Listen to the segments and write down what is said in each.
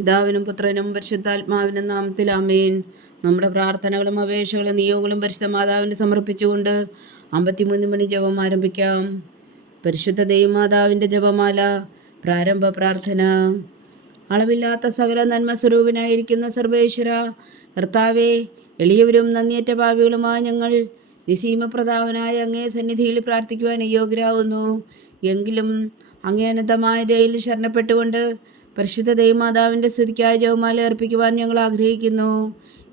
പിതാവിനും പുത്രനും പരിശുദ്ധാത്മാവിനും നാമത്തിൽ ആമേൻ. നമ്മുടെ പ്രാർത്ഥനകളും അപേക്ഷകളും നിയോഗങ്ങളും പരിശുദ്ധ മാതാവിന് സമർപ്പിച്ചുകൊണ്ട് 53 മണി ജപം ആരംഭിക്കാം. പരിശുദ്ധ ദൈവമാതാവിൻ്റെ ജപമാല. പ്രാരംഭ പ്രാർത്ഥന. അളവില്ലാത്ത സകല നന്മ സ്വരൂപനായിരിക്കുന്ന സർവേശ്വര കർത്താവേ, എളിയവരും നന്ദിയേറ്റ പാപികളുമായ ഞങ്ങൾ നിസീമപ്രതാപനായ അങ്ങേ സന്നിധിയിൽ പ്രാർത്ഥിക്കുവാൻ യോഗ്യരാകുന്നു. എങ്കിലും അങ്ങേ അനന്തമായ ദയയിൽ ശരണപ്പെട്ടുകൊണ്ട് പരിശുദ്ധ ദൈവമാതാവിൻ്റെ സ്തുതിക്കായ ജപമാല അർപ്പിക്കുവാൻ ഞങ്ങൾ ആഗ്രഹിക്കുന്നു.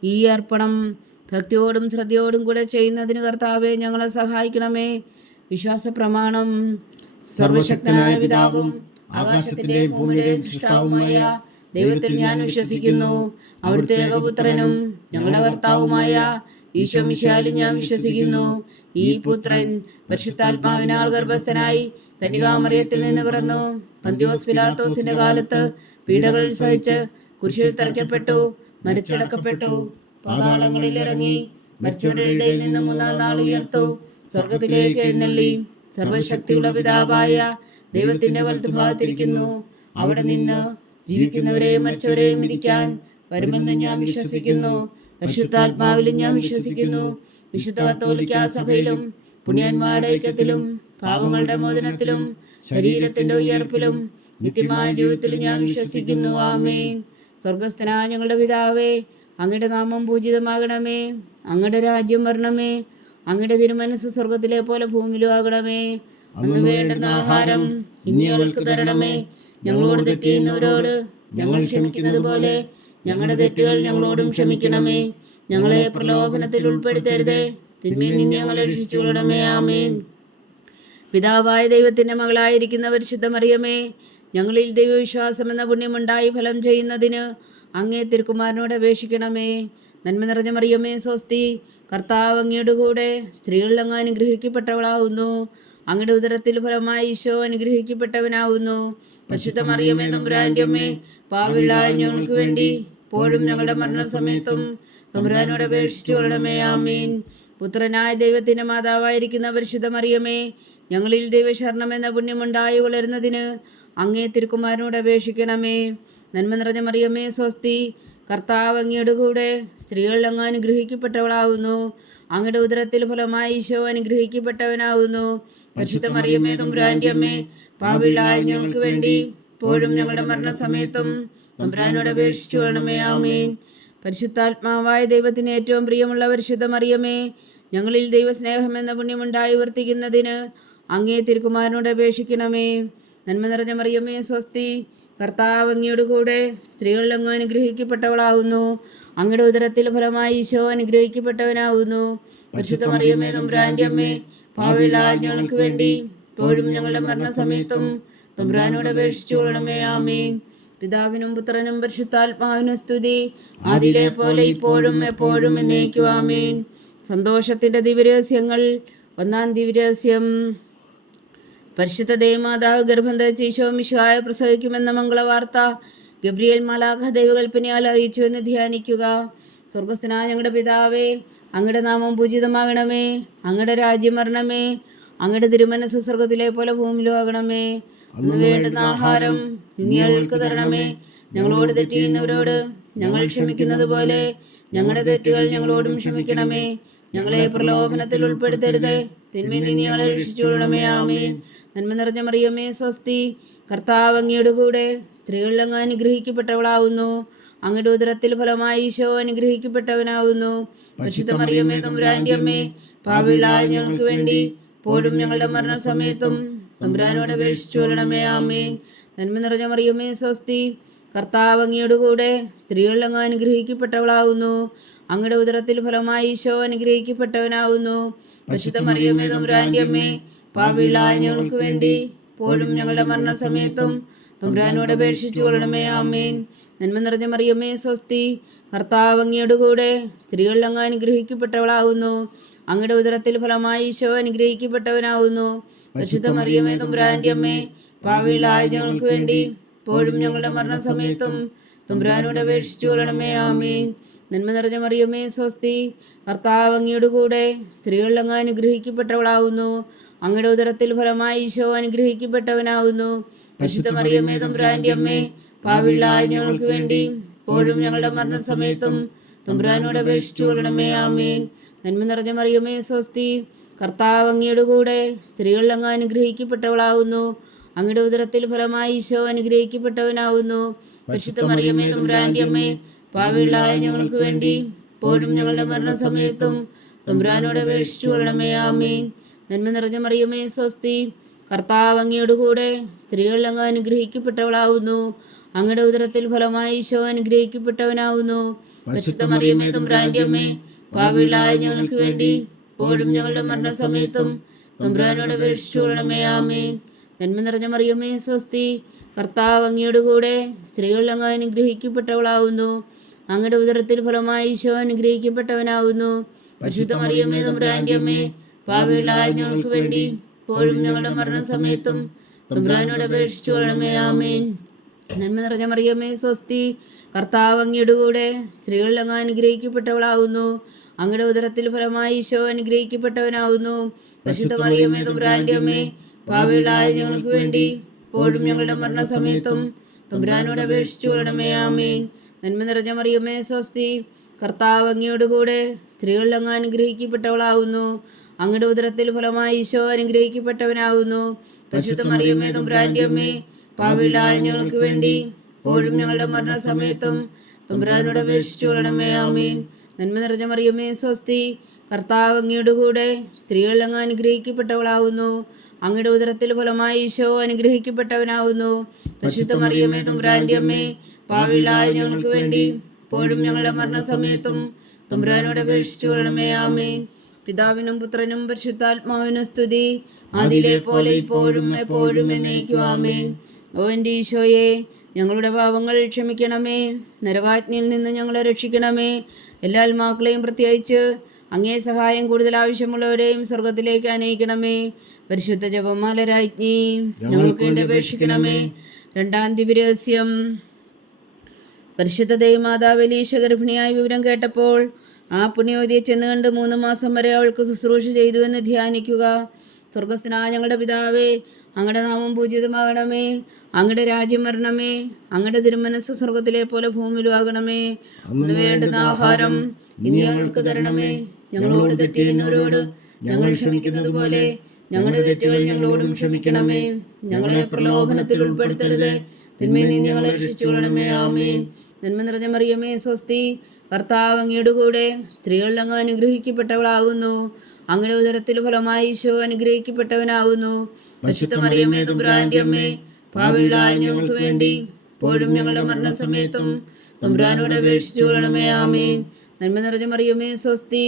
ഈ അർപ്പണം ഭക്തിയോടും ശ്രദ്ധയോടും കൂടെ ചെയ്യുന്നതിന് കർത്താവെ ഞങ്ങളെ സഹായിക്കണമേ. വിശ്വാസ പ്രമാണം. സർവശക്തനായ പിതാവും ആകാശത്തിന്റെയും ഭൂമിയുടെയും സൃഷ്ടാവുമായ ദൈവത്തിൽ ഞാൻ വിശ്വസിക്കുന്നു. അവിടുത്തെ ഏകപുത്രനും ഞങ്ങളുടെ കർത്താവുമായ ഈശോ മിശിഹായിൽ ഞാൻ വിശ്വസിക്കുന്നു. ഈ പുത്രൻ പരിശുദ്ധാത്മാവിനാൽ ഗർഭസ്ഥനായി കന്യകാമറിയത്തിൽ നിന്ന് പിറന്നു. പന്തിയോസ് പിലാത്തോസിന്റെ കാലത്ത് പീഡകൾ സഹിച്ച് കുരിശിൽ തറയ്ക്കപ്പെട്ടു, മരിച്ചടക്കപ്പെട്ടു, പാതാളങ്ങളിൽ ഇറങ്ങി, മരിച്ചവരുടെ ഇടയിൽ നിന്ന് 3-ാം നാൾ ഉയർത്തു, സ്വർഗത്തിലേക്ക് എഴുന്നള്ളി, സർവശക്തിയുള്ള പിതാവായ ദൈവത്തിന്റെ വലത്തുഭാഗത്തിരിക്കുന്നു. അവിടെ നിന്ന് ജീവിക്കുന്നവരെയും മരിച്ചവരെയും വിധിക്കാൻ വരുമെന്ന് ഞാൻ വിശ്വസിക്കുന്നു. പരിശുദ്ധാത്മാവിലും ഞാൻ വിശ്വസിക്കുന്നു. വിശുദ്ധ കത്തോലിക്കാ സഭയിലും പുണ്യന്മാരുടെ ഐക്യത്തിലും പാപങ്ങളുടെ മോചനത്തിലും ശരീരത്തിന്റെ ഉയർപ്പിലും നിത്യമായ ജീവിതത്തിലും ഞാൻ വിശ്വസിക്കുന്നു. ആമേൻ. സ്വർഗസ്ഥനായ ഞങ്ങളുടെ പിതാവേ, അങ്ങയുടെ നാമം പൂജിതമാകണമേ. അങ്ങയുടെ രാജ്യം വരണമേ. അങ്ങയുടെ തിരുമനസ് സ്വർഗത്തിലെ പോലെ ഭൂമിയിലും ആകണമേ. അന്ന് വേണ്ടുന്ന ആഹാരം ഇനി ഞങ്ങൾക്ക് തരണമേ. ഞങ്ങളോട് തെറ്റ് ചെയ്യുന്നവരോട് ഞങ്ങൾ ക്ഷമിക്കുന്നത് പോലെ ഞങ്ങളുടെ തെറ്റുകൾ ഞങ്ങളോടും ക്ഷമിക്കണമേ. ഞങ്ങളെ പ്രലോഭനത്തിൽ ഉൾപ്പെടുത്തരുതേ, തിന്മയിൽ നിന്ന് ഞങ്ങളെ രക്ഷിച്ചുകൊള്ളണമേ. ആമേൻ. പിതാവായ ദൈവത്തിന്റെ മകളായിരിക്കുന്ന പരിശുദ്ധ മറിയമേ, ഞങ്ങളിൽ ദൈവവിശ്വാസം എന്ന പുണ്യമുണ്ടായി ഫലം ചെയ്യുന്നതിന് അങ്ങേ തിരുക്കുമാരനോട് അപേക്ഷിക്കണമേ. നന്മ നിറഞ്ഞ മറിയമേ സ്വസ്തി, കർത്താവ് അങ്ങയുടെ കൂടെ സ്ത്രീകളിൽ അങ്ങ് അനുഗ്രഹിക്കപ്പെട്ടവളാവുന്നു. അങ്ങയുടെ ഉദരത്തിൽ ഫലമായി ഈശോ അനുഗ്രഹിക്കപ്പെട്ടവനാവുന്നു. പരിശുദ്ധ മറിയമേ തമ്പുരാന്റെ അമ്മേ, പാപികളായ ഞങ്ങൾക്ക് വേണ്ടി ഇപ്പോഴും ഞങ്ങളുടെ മരണസമയത്തും തമ്പുരാനോട് അപേക്ഷിച്ചു കൊള്ളണമേ. ആമീൻ. പുത്രനായ ദൈവത്തിന്റെ മാതാവായിരിക്കുന്ന പരിശുദ്ധ മറിയമേ, ഞങ്ങളിൽ ദൈവശരണം എന്ന പുണ്യമുണ്ടായി വളരുന്നതിന് അങ്ങേ തിരുക്കുമാരനോട് അപേക്ഷിക്കണമേ. നന്മ നിറഞ്ഞ മറിയമേ സ്വസ്തി, കർത്താവ് അങ്ങയുടെ കൂടെ സ്ത്രീകളിൽ അങ്ങ് അനുഗ്രഹിക്കപ്പെട്ടവളാവുന്നു. അങ്ങയുടെ ഉദരത്തിൽ ഫലമായി ഈശോ അനുഗ്രഹിക്കപ്പെട്ടവനാവുന്നു. പരിശുദ്ധ മറിയമേ തമ്പുരാന്റെ അമ്മേ, പാപികളായ ഞങ്ങൾക്ക് വേണ്ടി ഇപ്പോഴും ഞങ്ങളുടെ മരണസമയത്തും തമ്പുരാനോട് അപേക്ഷിച്ചു കൊള്ളണമേ. ആമേൻ. പരിശുദ്ധാത്മാവായ ദൈവത്തിന് ഏറ്റവും പ്രിയമുള്ള പരിശുദ്ധ മറിയമേ, ഞങ്ങളിൽ ദൈവസ്നേഹം എന്ന പുണ്യമുണ്ടായി വർത്തിക്കുന്നതിന് അങ്ങേ തിരുക്കുമാരനോട് അപേക്ഷിക്കണമേ. നന്മ നിറഞ്ഞ മറിയമേ സ്വസ്തി, കർത്താവ് അങ്ങയുടെ കൂടെ സ്ത്രീകളിൽ അങ്ങ് അനുഗ്രഹിക്കപ്പെട്ടവളാവുന്നു. അങ്ങയുടെ ഉദരത്തിൽ ഫലമായി ഈശോ അനുഗ്രഹിക്കപ്പെട്ടവനാവുന്നു. പരിശുദ്ധ മറിയമേ തമ്പുരാന്റെ അമ്മേ, പാപികളായ ഞങ്ങൾക്ക് വേണ്ടി ഇപ്പോഴും ഞങ്ങളുടെ മരണസമയത്തും തമ്പുരാനോട് അപേക്ഷിച്ചു കൊള്ളണമേ. ആമേൻ. പിതാവിനും പുത്രനും പരിശുദ്ധാത്മാവിനും സ്തുതി, ആദിയിലെ പോലെ ഇപ്പോഴും എപ്പോഴും എന്നേക്കും. ആമേൻ. സന്തോഷത്തിന്റെ ദിവ്യരഹസ്യങ്ങൾ. 1-ാം ദിവ്യരഹസ്യം. പരിശുദ്ധ ദൈവമാതാവ് ഗർഭം ധരിച്ച് ഈശോ മിശിഹായെ പ്രസവിക്കുമെന്ന മംഗളവാർത്ത ഗബ്രിയേൽ മാലാഖ ദൈവകൽപ്പനയാൽ അറിയിച്ചുവെന്ന് ധ്യാനിക്കുക. സ്വർഗസ്ഥനായ ഞങ്ങളുടെ പിതാവേ, അങ്ങയുടെ നാമം പൂജിതമാകണമേ. അങ്ങയുടെ രാജ്യം വരണമേ. അങ്ങയുടെ തിരുമനസ് സ്വർഗത്തിലെ പോലെ ഭൂമിയിലും ആകണമേ. അന്ന് വേണ്ടുന്ന ആഹാരം ഇനി ഞങ്ങൾക്ക് തരണമേ. ഞങ്ങളോട് തെറ്റ് ചെയ്യുന്നവരോട് ഞങ്ങൾ ക്ഷമിക്കുന്നത് പോലെ ഞങ്ങളുടെ തെറ്റുകൾ ഞങ്ങളോടും ക്ഷമിക്കണമേ. ഞങ്ങളെ പ്രലോഭനത്തിൽ ഉൾപ്പെടുത്തരുത്, തിന്മയിൽ നിന്ന് ഞങ്ങളെ രക്ഷിച്ചുകൊള്ളണമേ. ആമേൻ. നന്മ നിറഞ്ഞ മറിയമേ സ്വസ്തി, കർത്താവ് അങ്ങയുടെ കൂടെ സ്ത്രീകളിൽ അങ്ങ് അനുഗ്രഹിക്കപ്പെട്ടവളാവുന്നു. അങ്ങയുടെ ഉദരത്തിൽ ഫലമായി ഈശോ അനുഗ്രഹിക്കപ്പെട്ടവനാവുന്നു. പരിശുദ്ധ മറിയമേ തമ്പുരാന്റെ അമ്മേ, പാപികളായ ഞങ്ങൾക്ക് വേണ്ടി ഇപ്പോഴും ഞങ്ങളുടെ മരണസമയത്തും തമ്പുരാനോട് അപേക്ഷിച്ചു കൊള്ളണമേ. ആമേൻ. നന്മ നിറഞ്ഞ മറിയമേ സ്വസ്തി, കർത്താവ് അങ്ങയുടെ കൂടെ സ്ത്രീകളിൽ അങ്ങ് അനുഗ്രഹിക്കപ്പെട്ടവളാവുന്നു. അങ്ങയുടെ ഉദരത്തിൽ ഫലമായി ഈശോ അനുഗ്രഹിക്കപ്പെട്ടവനാവുന്നു. പരിശുദ്ധ മറിയമേ തമ്പുരാന്റെ അമ്മേ, പാപികളായ ഞങ്ങൾക്ക് വേണ്ടി ഇപ്പോഴും ഞങ്ങളുടെ മരണസമയത്തും തമ്പുരാനോട് അപേക്ഷിച്ചു കൊള്ളണമേ. ആമേൻ. നന്മ നിറഞ്ഞ മറിയമേ സ്വസ്തി, കർത്താവ് അങ്ങയുടെ കൂടെ സ്ത്രീകളിൽ അങ്ങ് അനുഗ്രഹിക്കപ്പെട്ടവളാവുന്നു. അങ്ങയുടെ ഉദരത്തിൽ ഫലമായി ഈശോ അനുഗ്രഹിക്കപ്പെട്ടവനാവുന്നു. പരിശുദ്ധ മറിയമേ തമ്പുരാന്റെ അമ്മേ, പാപികളായ ഞങ്ങൾക്ക് വേണ്ടി ഇപ്പോഴും ഞങ്ങളുടെ മരണസമയത്തും തമ്പുരാനോട് അപേക്ഷിച്ചു കൊള്ളണമേ. ആമേൻ. നന്മ നിറഞ്ഞ മറിയമേ സ്വസ്തി, കർത്താവ് അങ്ങയുടെ കൂടെ സ്ത്രീകളിൽ അങ്ങ് അനുഗ്രഹിക്കപ്പെട്ടവളാവുന്നു. അങ്ങയുടെ ഉദരത്തിൽ ഫലമായി ഈശോ അനുഗ്രഹിക്കപ്പെട്ടവനാവുന്നു. പരിശുദ്ധ മറിയമേ തമ്പുരാന്റെ അമ്മേ, പാപികളായ ഞങ്ങൾക്ക് വേണ്ടി ഇപ്പോഴും ഞങ്ങളുടെ മരണസമയത്തും തമ്പുരാനോട് അപേക്ഷിച്ചു കൊള്ളണമേ. ആമേൻ. നന്മ നിറഞ്ഞ മറിയമേ സ്വസ്തി, കർത്താവ് അങ്ങയുടെ കൂടെ സ്ത്രീകൾ അങ്ങ് അനുഗ്രഹിക്കപ്പെട്ടവളാവുന്നു. അങ്ങയുടെ ഉദരത്തിൽ ഫലമായി ഈശോ അനുഗ്രഹിക്കപ്പെട്ടവനാവുന്നു. പരിശുദ്ധ മറിയമേ തമ്പുരാന്റെ അമ്മേ, പാപികളായ ഞങ്ങൾക്ക് വേണ്ടി ഇപ്പോഴും ഞങ്ങളുടെ മരണസമയത്തും തമ്പുരാനോട് അപേക്ഷിച്ചു കൊള്ളണമേ. ആമേൻ. നന്മ നിറഞ്ഞ മറിയമേ സ്വസ്തി, കർത്താവ് അങ്ങയുടെ കൂടെ സ്ത്രീകൾ അങ്ങ് അനുഗ്രഹിക്കപ്പെട്ടവളാവുന്നു. അങ്ങയുടെ ഉദരത്തിൽ ഫലമായി ഈശോ അനുഗ്രഹിക്കപ്പെട്ടവനാവുന്നു. പരിശുദ്ധ മറിയമേ തമ്പുരാന്റെ അമ്മേ, പാപികളായ ഞങ്ങൾക്ക് വേണ്ടി ഇപ്പോഴും ഞങ്ങളുടെ മരണസമയത്തും തമ്പുരാനോട് അപേക്ഷിച്ചു കൊള്ളണമേ. ആമേൻ. നന്മ നിറഞ്ഞ മറിയമേ സ്വസ്തി, കർത്താവ് അങ്ങയുടെ കൂടെ സ്ത്രീകൾ അങ്ങ് അനുഗ്രഹിക്കപ്പെട്ടവളാവുന്നു. അങ്ങയുടെ ഉദരത്തിൽ ഫലമായി ഈശോ അനുഗ്രഹിക്കപ്പെട്ടവനാവുന്നു. പരിശുദ്ധ മറിയമേ തമ്പുരാന്റെ അമ്മേ, പാപികളായ ഞങ്ങൾക്ക് വേണ്ടി ഇപ്പോഴും ഞങ്ങളുടെ മരണസമയത്തും തമ്പുരാനോട് അപേക്ഷിച്ചു കൊള്ളണമേ. ആമേൻ. നന്മ നിറഞ്ഞ മറിയമേ സ്വസ്തി, കർത്താവ് അങ്ങയുടെ കൂടെ സ്ത്രീകൾ അങ്ങ് അനുഗ്രഹിക്കപ്പെട്ടവളാവുന്നു. അങ്ങയുടെ ഉദരത്തിൽ ഫലമായി ഈശോ അനുഗ്രഹിക്കപ്പെട്ടവനാവുന്നു. പരിശുദ്ധ മറിയമേ തമ്പുരാന്റെ അമ്മേ, പാപികളായ ഞങ്ങൾക്ക് വേണ്ടി ഇപ്പോഴും ഞങ്ങളുടെ മരണസമയത്തും തമ്പുരാനോട് അപേക്ഷിച്ചു കൊള്ളണമേ. ആമേൻ. നന്മ നിറഞ്ഞ മറിയമേ സ്വസ്തി, കർത്താവ് അങ്ങയുടെ കൂടെ സ്ത്രീകൾ അങ്ങ് അനുഗ്രഹിക്കപ്പെട്ടവളാവുന്നു. അങ്ങയുടെ ഉദരത്തിൽ ഫലമായി ഈശോ അനുഗ്രഹിക്കപ്പെട്ടവനാവുന്നു. പരിശുദ്ധ മറിയമേ തമ്പുരാന്റെ അമ്മേ, പാപികളായ ഞങ്ങൾക്ക് വേണ്ടി ഇപ്പോഴും ഞങ്ങളുടെ മരണസമയത്തും തമ്പുരാനോട് അപേക്ഷിച്ചു കൊള്ളണമേ. ആമേൻ. നന്മ നിറഞ്ഞ മറിയമേ സ്വസ്തി, കർത്താവ് അങ്ങയുടെ കൂടെ സ്ത്രീകൾ അങ്ങ് അനുഗ്രഹിക്കപ്പെട്ടവളാവുന്നു. അങ്ങയുടെ ഉദരത്തിൽ ഫലമായി ഈശോ അനുഗ്രഹിക്കപ്പെട്ടവനാവുന്നു. പരിശുദ്ധ മറിയമേ തമ്പുരാന്റെ അമ്മേ, പാപികളായ ഞങ്ങൾക്ക് വേണ്ടി ഇപ്പോഴും ഞങ്ങളുടെ മരണസമയത്തും തമ്പുരാനോട് അപേക്ഷിച്ചു കൊള്ളണമേ. ആമേൻ. പിതാവിനും പുത്രനും പരിശുദ്ധാത്മാവിനും സ്തുതി, ആദിയിലെ പോലെ ഇപ്പോഴും എപ്പോഴും എന്നേക്കും. ആമേൻ. ഓ എൻ്റെ ഈശോയെ, ഞങ്ങളുടെ പാപങ്ങൾ ക്ഷമിക്കണമേ. നരകാജ്ഞയിൽ നിന്ന് ഞങ്ങളെ രക്ഷിക്കണമേ. എല്ലാ ആത്മാക്കളെയും പ്രത്യേകിച്ച് അങ്ങേ സഹായം കൂടുതൽ ആവശ്യമുള്ളവരെയും സ്വർഗത്തിലേക്ക് അനയിക്കണമേ. പരിശുദ്ധ ജപമാല രാജ്ഞി, ഞങ്ങൾക്ക് വേണ്ടി അപേക്ഷിക്കണമേ. രണ്ടാം ദിവ്യരഹസ്യം. പരിശുദ്ധ ദൈവമാതാവ് എലീശ ഗർഭിണിയായ വിവരം കേട്ടപ്പോൾ ആ പുണ്യവതിയെ ചെന്ന് കണ്ട് 3 മാസം വരെ അവൾക്ക് ശുശ്രൂഷ ചെയ്തു എന്ന് ധ്യാനിക്കുക. സ്വർഗസ്ഥനായ ഞങ്ങളുടെ പിതാവേ, അങ്ങയുടെ നാമം പൂജിതമാകണമേ. അങ്ങയുടെ രാജ്യം വരണമേ. അങ്ങയുടെ തിരുമനസ്സ് സ്വർഗത്തിലെ പോലെ ഭൂമിയിലും ആകണമേ. അന്ന് വേണ്ടുന്ന ആഹാരം ഇന്ന് ഞങ്ങൾക്ക് തരണമേ. ഞങ്ങളോട് തെറ്റ് ചെയ്യുന്നവരോട് ഞങ്ങൾ ക്ഷമിക്കുന്നത് പോലെ ഞങ്ങളുടെ തെറ്റുകൾ ഞങ്ങളോടും ക്ഷമിക്കണമേ. ഞങ്ങളെ പ്രലോഭനത്തിൽ ഉൾപ്പെടുത്തരുത്, തിന്മയിൽ നിന്ന് ഞങ്ങളെ രക്ഷിച്ചുകൊള്ളണമേ. ആമേൻ. നന്മ നിറഞ്ഞ മറിയമേ സ്വസ്തി, കർത്താവ് അങ്ങയുടെ കൂടെ സ്ത്രീകൾ അങ്ങ് അനുഗ്രഹിക്കപ്പെട്ടവളാവുന്നു. അങ്ങയുടെ ഉദരത്തിൽ ഫലമായി ഈശോ അനുഗ്രഹിക്കപ്പെട്ടവനാവുന്നു. പരിശുദ്ധ മറിയമേ തമ്പുരാന്റെ അമ്മേ, പാപികളായ ഞങ്ങൾക്ക് വേണ്ടി ഇപ്പോഴും ഞങ്ങളുടെ മരണസമയത്തും തമ്പുരാനോട് അപേക്ഷിച്ചു കൊള്ളണമേ. ആമേൻ. നന്മ നിറഞ്ഞ മറിയമേ സ്വസ്തി,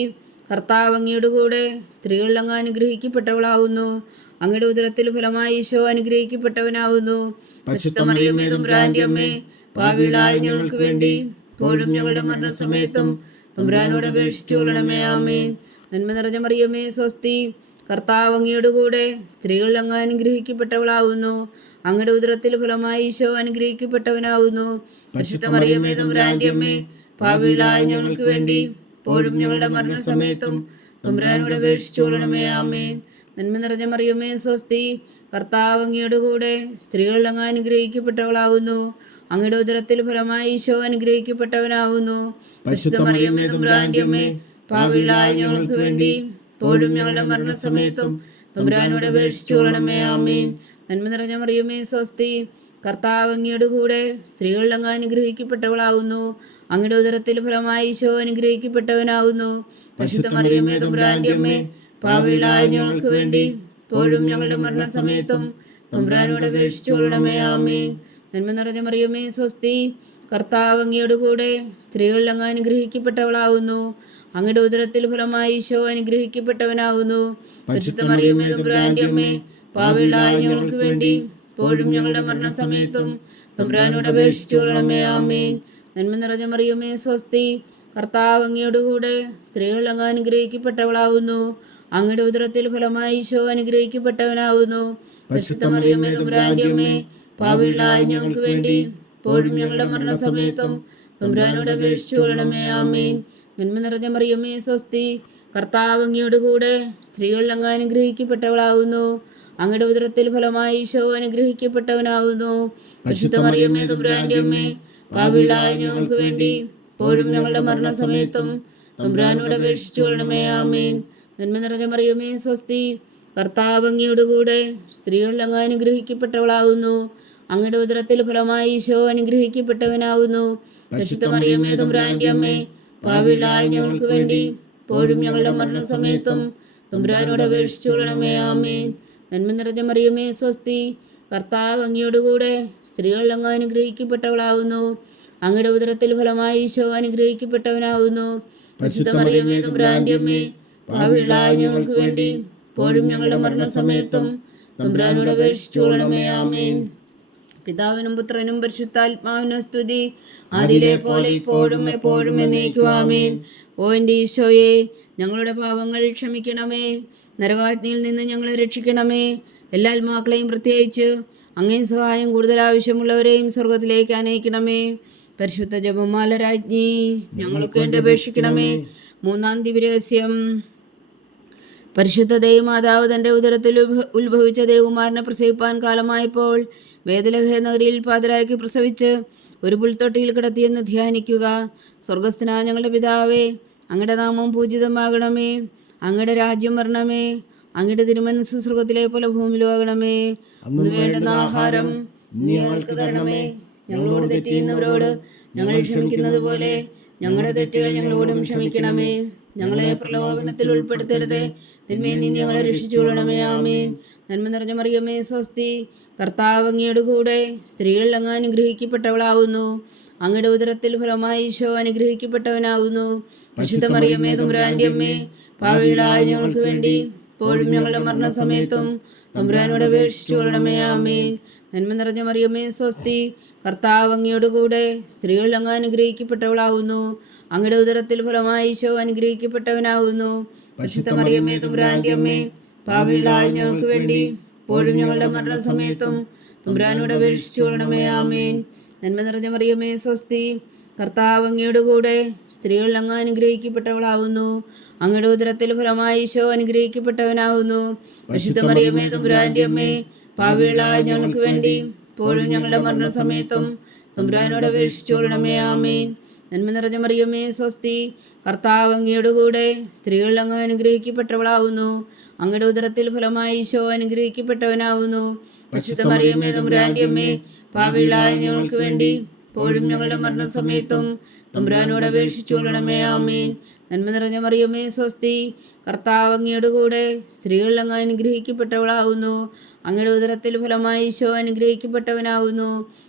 കർത്താവ് അങ്ങയുടെ കൂടെ സ്ത്രീകൾ അങ്ങ് അനുഗ്രഹിക്കപ്പെട്ടവളാവുന്നു. അങ്ങയുടെ ഉദരത്തിൽ ഫലമായി ഈശോ അനുഗ്രഹിക്കപ്പെട്ടവനാവുന്നു. പരിശുദ്ധ മറിയമേ തമ്പുരാന്റെ അമ്മേ, പാപികളായ ഞങ്ങൾക്ക് വേണ്ടി ഇപ്പോഴും ഞങ്ങളുടെ മരണസമയത്തും തമ്പുരാനോട് അപേക്ഷിച്ചു കൊള്ളണമേ. ആമേൻ. നന്മ നിറഞ്ഞ മറിയമേ സ്വസ്തി, കർത്താവ് അങ്ങയുടെ കൂടെ സ്ത്രീകൾ അങ്ങ് അനുഗ്രഹിക്കപ്പെട്ടവളാവുന്നു. അങ്ങയുടെ ഉദരത്തിൽ ഫലമായി ഈശോ അനുഗ്രഹിക്കപ്പെട്ടവനാവുന്നു. പരിശുദ്ധ മറിയമേ തമ്പുരാന്റെ അമ്മേ, പാപികളായ ഞങ്ങൾക്ക് വേണ്ടി ഇപ്പോഴും ഞങ്ങളുടെ മരണസമയത്തും തമ്പുരാനോട് അപേക്ഷിച്ചു കൊള്ളണമേ. ആമേൻ. നന്മ നിറഞ്ഞ മറിയമേ സ്വസ്തി, കർത്താവ് അങ്ങയുടെ കൂടെ സ്ത്രീകൾ അങ്ങ് അനുഗ്രഹിക്കപ്പെട്ടവളാവുന്നു. അങ്ങയുടെ ഉദരത്തിൽ ഫലമായി ഈശോ അനുഗ്രഹിക്കപ്പെട്ടവനാവുന്നു. പരിശുദ്ധ മറിയമേ തമ്പുരാന്റെ അമ്മേ, പാപികളായ ഞങ്ങൾക്ക് വേണ്ടി ഇപ്പോഴും ഞങ്ങളുടെ മരണസമയത്തും തമ്പുരാനോട് അപേക്ഷിച്ചു കൊള്ളണമേ. ആമേൻ. നന്മ നിറഞ്ഞ മറിയമേ സ്വസ്തി, കർത്താവ് അങ്ങയുടെ കൂടെ സ്ത്രീകൾ അങ്ങ് അനുഗ്രഹിക്കപ്പെട്ടവളാവുന്നു. അങ്ങയുടെ ഉദരത്തിൽ ഫലമായി ഈശോ അനുഗ്രഹിക്കപ്പെട്ടവനാവുന്നു. പരിശുദ്ധ മറിയമേ തമ്പുരാന്റെ അമ്മേ, പാപികളായ ഞങ്ങൾക്ക് വേണ്ടി ഇപ്പോഴും ഞങ്ങളുടെ മരണസമയത്തും തമ്പുരാനോട് അപേക്ഷിച്ചു കൊള്ളണമേ. ആമേൻ. നന്മ നിറഞ്ഞ മറിയമേ സ്വസ്തി, കർത്താവ് അങ്ങയുടെ കൂടെ സ്ത്രീകൾ അങ്ങ് അനുഗ്രഹിക്കപ്പെട്ടവളാവുന്നു. അങ്ങയുടെ ഉദരത്തിൽ ഫലമായി ഈശോ അനുഗ്രഹിക്കപ്പെട്ടവനാവുന്നു. പരിശുദ്ധ മറിയമേ തമ്പുരാന്റെ അമ്മേ, പാപികളായ ഞങ്ങൾക്ക് വേണ്ടി ഇപ്പോഴും ഞങ്ങളുടെ മരണസമയത്തും തമ്പുരാനോട് അപേക്ഷിച്ചു കൊള്ളണമേ. ആമേൻ. നന്മ നിറഞ്ഞ മറിയമേ സ്വസ്തി, കർത്താവ് അങ്ങയുടെ കൂടെ സ്ത്രീകൾ അങ്ങ് അനുഗ്രഹിക്കപ്പെട്ടവളാവുന്നു. അങ്ങയുടെ ഉദരത്തിൽ ഫലമായി ഈശോ അനുഗ്രഹിക്കപ്പെട്ടവനാവുന്നു. പരിശുദ്ധ മറിയമേ തമ്പുരാന്റെ അമ്മേ, പാപികളായ ഞങ്ങൾക്ക് വേണ്ടി ഇപ്പോഴും ഞങ്ങളുടെ മരണസമയത്തും തമ്പുരാനോട് അപേക്ഷിച്ചു കൊള്ളണമേ. ആമേൻ. നന്മ നിറഞ്ഞ മറിയമേ സ്വസ്തി, കർത്താവ് അങ്ങയുടെ കൂടെ സ്ത്രീകൾ അങ്ങ് അനുഗ്രഹിക്കപ്പെട്ടവളാവുന്നു. അങ്ങയുടെ ഉദരത്തിൽ ഫലമായി ഈശോ അനുഗ്രഹിക്കപ്പെട്ടവനാകുന്നു. പരിശുദ്ധ മറിയമ്മേ തമ്പുരാന്റെ അമ്മേ, പാപികളായ ഞങ്ങൾക്ക് വേണ്ടി ഇപ്പോഴും ഞങ്ങളുടെ മരണസമയത്തും തമ്പുരാനോട് അപേക്ഷിച്ചു കൊള്ളണമേ. ആമേൻ. നന്മ നിറഞ്ഞ മറിയമേ സ്വസ്തി, കർത്താവ് അങ്ങയോട് കൂടെ സ്ത്രീകളിൽ അങ്ങ് അനുഗ്രഹിക്കപ്പെട്ടവളാകുന്നു. അങ്ങയുടെ ഉദരത്തിൽ ഫലമായി ഈശോ അനുഗ്രഹിക്കപ്പെട്ടവനാകുന്നു. പരിശുദ്ധ മറിയമ്മേ തമ്പുരാന്റെ അമ്മേ, പാപികളായ ഞങ്ങൾക്ക് വേണ്ടി ഇപ്പോഴും ഞങ്ങളുടെ മരണസമയത്തും തമ്പുരാനോട് അപേക്ഷിച്ചു കൊള്ളണമേ. ആമേൻ. നന്മ നിറഞ്ഞ മറിയമേ സ്വസ്തി, കർത്താവ് അങ്ങയോട് കൂടെ സ്ത്രീകളിൽ അങ്ങ് അനുഗ്രഹിക്കപ്പെട്ടവളാകുന്നു. അങ്ങയുടെ ഉദരത്തിൽ ഫലമായി ഈശോ അനുഗ്രഹിക്കപ്പെട്ടവനാകുന്നു. പരിശുദ്ധ മറിയമ്മേ തമ്പുരാന്റെ അമ്മേ, പാപികളായ ഞങ്ങൾക്ക് വേണ്ടി ഇപ്പോഴും ഞങ്ങളുടെ മരണസമയത്തും തമ്പുരാനോട് അപേക്ഷിച്ചു കൊള്ളണമേ. ആമേൻ. പിതാവിനും പുത്രനും പരിശുദ്ധാത്മാവിനും സ്തുതി, അതിലെ പോലെ ഇപ്പോഴും എപ്പോഴും എന്നേക്കും. ആമേൻ. ഓ എൻ്റെ ഈശോയെ, ഞങ്ങളുടെ പാപങ്ങൾ ക്ഷമിക്കണമേ, നരകാഗ്നിയിൽ നിന്ന് ഞങ്ങളെ രക്ഷിക്കണമേ. എല്ലാ ആത്മാക്കളെയും പ്രത്യേകിച്ച് അങ്ങേ സഹായം കൂടുതൽ ആവശ്യമുള്ളവരെയും സ്വർഗത്തിലേക്ക് അനയിക്കണമേ. പരിശുദ്ധ ജപമാല രാജ്ഞി, ഞങ്ങൾക്ക് വേണ്ടി അപേക്ഷിക്കണമേ. മൂന്നാം ദിവ്യരഹസ്യം. പരിശുദ്ധ ദൈവമാതാവ് തൻ്റെ ഉദരത്തിൽ ഉത്ഭവിച്ച ദേവകുമാരനെ പ്രസവിപ്പാൻ കാലമായപ്പോൾ വേദലഹ നഗരിയിൽ പാതിരായ്ക്ക് പ്രസവിച്ച് ഒരു പുൽത്തൊട്ടിയിൽ കിടത്തിയെന്ന് ധ്യാനിക്കുക. സ്വർഗസ്ഥനായ ഞങ്ങളുടെ പിതാവേ, അങ്ങയുടെ നാമം പൂജിതമാകണമേ. അങ്ങയുടെ രാജ്യം വരണമേ. അങ്ങയുടെ തിരുമനസ്സ് സ്വർഗത്തിലെ പോലെ ഭൂമിയിലും ആകണമേ. അന്ന് വേണ്ടുന്ന ആഹാരം ഞങ്ങൾക്ക് തരണമേ. ഞങ്ങളോട് തെറ്റ് ചെയ്യുന്നവരോട് ഞങ്ങൾ ക്ഷമിക്കുന്നത് പോലെ ഞങ്ങളുടെ തെറ്റുകൾ ഞങ്ങളോടും ക്ഷമിക്കണമേ. ഞങ്ങളെ പ്രലോഭനത്തിൽ ഉൾപ്പെടുത്തരുതേ, തിന്മയിൽ നിന്ന് ഞങ്ങളെ രക്ഷിച്ചുകൊള്ളണമേ. ആമേൻ. നന്മ നിറഞ്ഞ മറിയമേ സ്വസ്തി, കർത്താവ് അങ്ങയോട് കൂടെ സ്ത്രീകളിൽ അങ്ങ് അനുഗ്രഹിക്കപ്പെട്ടവളാകുന്നു. അങ്ങയുടെ ഉദരത്തിൽ ഫലമായി ഈശോ അനുഗ്രഹിക്കപ്പെട്ടവനാകുന്നു. പരിശുദ്ധ മറിയമ്മേ തമ്പുരാന്റെ അമ്മേ, പാപികളായ ഞങ്ങൾക്ക് വേണ്ടി ഇപ്പോഴും ഞങ്ങളുടെ മരണസമയത്തും തമ്പുരാനോട് അപേക്ഷിച്ചു കൊള്ളണമേ. ആമേൻ. നന്മ നിറഞ്ഞ മറിയമ്മേ സ്വസ്തി, കർത്താവ് അങ്ങയോട് കൂടെ സ്ത്രീകളിൽ അങ്ങ് അനുഗ്രഹിക്കപ്പെട്ടവളാകുന്നു. അങ്ങയുടെ ഉദരത്തിൽ ഫലമായി ഈശോ അനുഗ്രഹിക്കപ്പെട്ടവനാകുന്നു. പരിശുദ്ധ മറിയമ്മേ തമ്പുരാന്റെ അമ്മേ, പാപികളായ ഞങ്ങൾക്ക് വേണ്ടി ഇപ്പോഴും ഞങ്ങളുടെ മരണസമയത്തും തമ്പുരാനോട് അപേക്ഷിച്ചു കൊള്ളണമേ. ആമേൻ. നന്മ നിറഞ്ഞ മറിയമ്മേ സ്വസ്തി, കർത്താവ് അങ്ങയോട് കൂടെ സ്ത്രീകളിൽ അങ്ങ് അനുഗ്രഹിക്കപ്പെട്ടവളാകുന്നു. അങ്ങയുടെ ഉദരത്തിൽ ഫലമായി ഈശോ അനുഗ്രഹിക്കപ്പെട്ടവനാകുന്നു. പരിശുദ്ധ മറിയമ്മേ തമ്പുരാന്റെ അമ്മേ, പാപികളായ ഞങ്ങൾക്ക് വേണ്ടി ഇപ്പോഴും ഞങ്ങളുടെ മരണസമയത്തും തമ്പുരാനോട് അപേക്ഷിച്ചു കൊള്ളണമേ. ആമേൻ. നന്മ നിറഞ്ഞ മറിയമ്മേ സ്വസ്തി, കർത്താവ് അങ്ങയോട് കൂടെ സ്ത്രീകളിൽ അങ്ങ് അനുഗ്രഹിക്കപ്പെട്ടവളാകുന്നു. അങ്ങയുടെ ഉദരത്തിൽ ഫലമായി ഈശോ അനുഗ്രഹിക്കപ്പെട്ടവനാകുന്നു. പരിശുദ്ധ മറിയമ്മേ തമ്പുരാന്റെ അമ്മേ, പാപികളായ ഞങ്ങൾക്ക് വേണ്ടി ഇപ്പോഴും ഞങ്ങളുടെ മരണസമയത്തും തമ്പുരാനോട് അപേക്ഷിച്ചു കൊള്ളണമേ. ആമേൻ. നന്മ നിറഞ്ഞ മറിയമ്മേ സ്വസ്തി, കർത്താവ് അങ്ങയോട് കൂടെ സ്ത്രീകളിൽ അങ്ങ് അനുഗ്രഹിക്കപ്പെട്ടവളാകുന്നു. അങ്ങയുടെ ഉദരത്തിൽ ഫലമായി ഈശോ അനുഗ്രഹിക്കപ്പെട്ടവനാകുന്നു.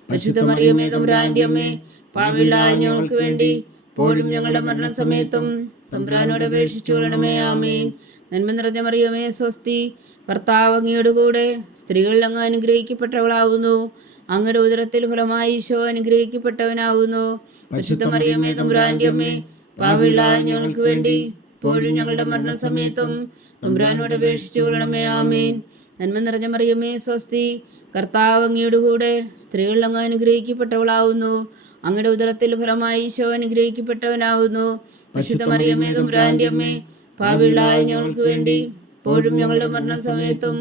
പരിശുദ്ധ മറിയമ്മേ തമ്പുരാന്റെ അമ്മേ, പാപികളായ ഞങ്ങൾക്ക് വേണ്ടി ഇപ്പോഴും ഞങ്ങളുടെ മരണസമയത്തും തമ്പുരാനോട് അപേക്ഷിച്ചു കൊള്ളണമേ. ആമേൻ. നന്മ നിറഞ്ഞ മറിയമേ സ്വസ്തി, കർത്താവ് അങ്ങയോട് കൂടെ സ്ത്രീകളിൽ അങ്ങ് അനുഗ്രഹിക്കപ്പെട്ടവളാകുന്നു. അങ്ങയുടെ ഉദരത്തിൽ ഫലമായി ഈശോ അനുഗ്രഹിക്കപ്പെട്ടവനാകുന്നു. പരിശുദ്ധ മറിയമ്മേ തമ്പുരാന്റെ അമ്മേ, പാപികളായ ഞങ്ങൾക്ക് വേണ്ടി ഇപ്പോഴും ഞങ്ങളുടെ മരണസമയത്തും തമ്പുരാനോട് അപേക്ഷിച്ചു കൊള്ളണമേ. ആമേൻ. നന്മ നിറഞ്ഞ മറിയമ്മേ സ്വസ്തി, കർത്താവ് അങ്ങയോട് കൂടെ സ്ത്രീകളിൽ അങ്ങ് അനുഗ്രഹിക്കപ്പെട്ടവളാകുന്നു. അങ്ങയുടെ ഉദരത്തിൽ ഫലമായി ഈശോ അനുഗ്രഹിക്കപ്പെട്ടവനാകുന്നു. പരിശുദ്ധ മറിയമ്മേ തമ്പുരാന്റെ അമ്മേ, പാപികളായ ഞങ്ങൾക്ക് വേണ്ടി ഇപ്പോഴും ഞങ്ങളുടെ മരണസമയത്തും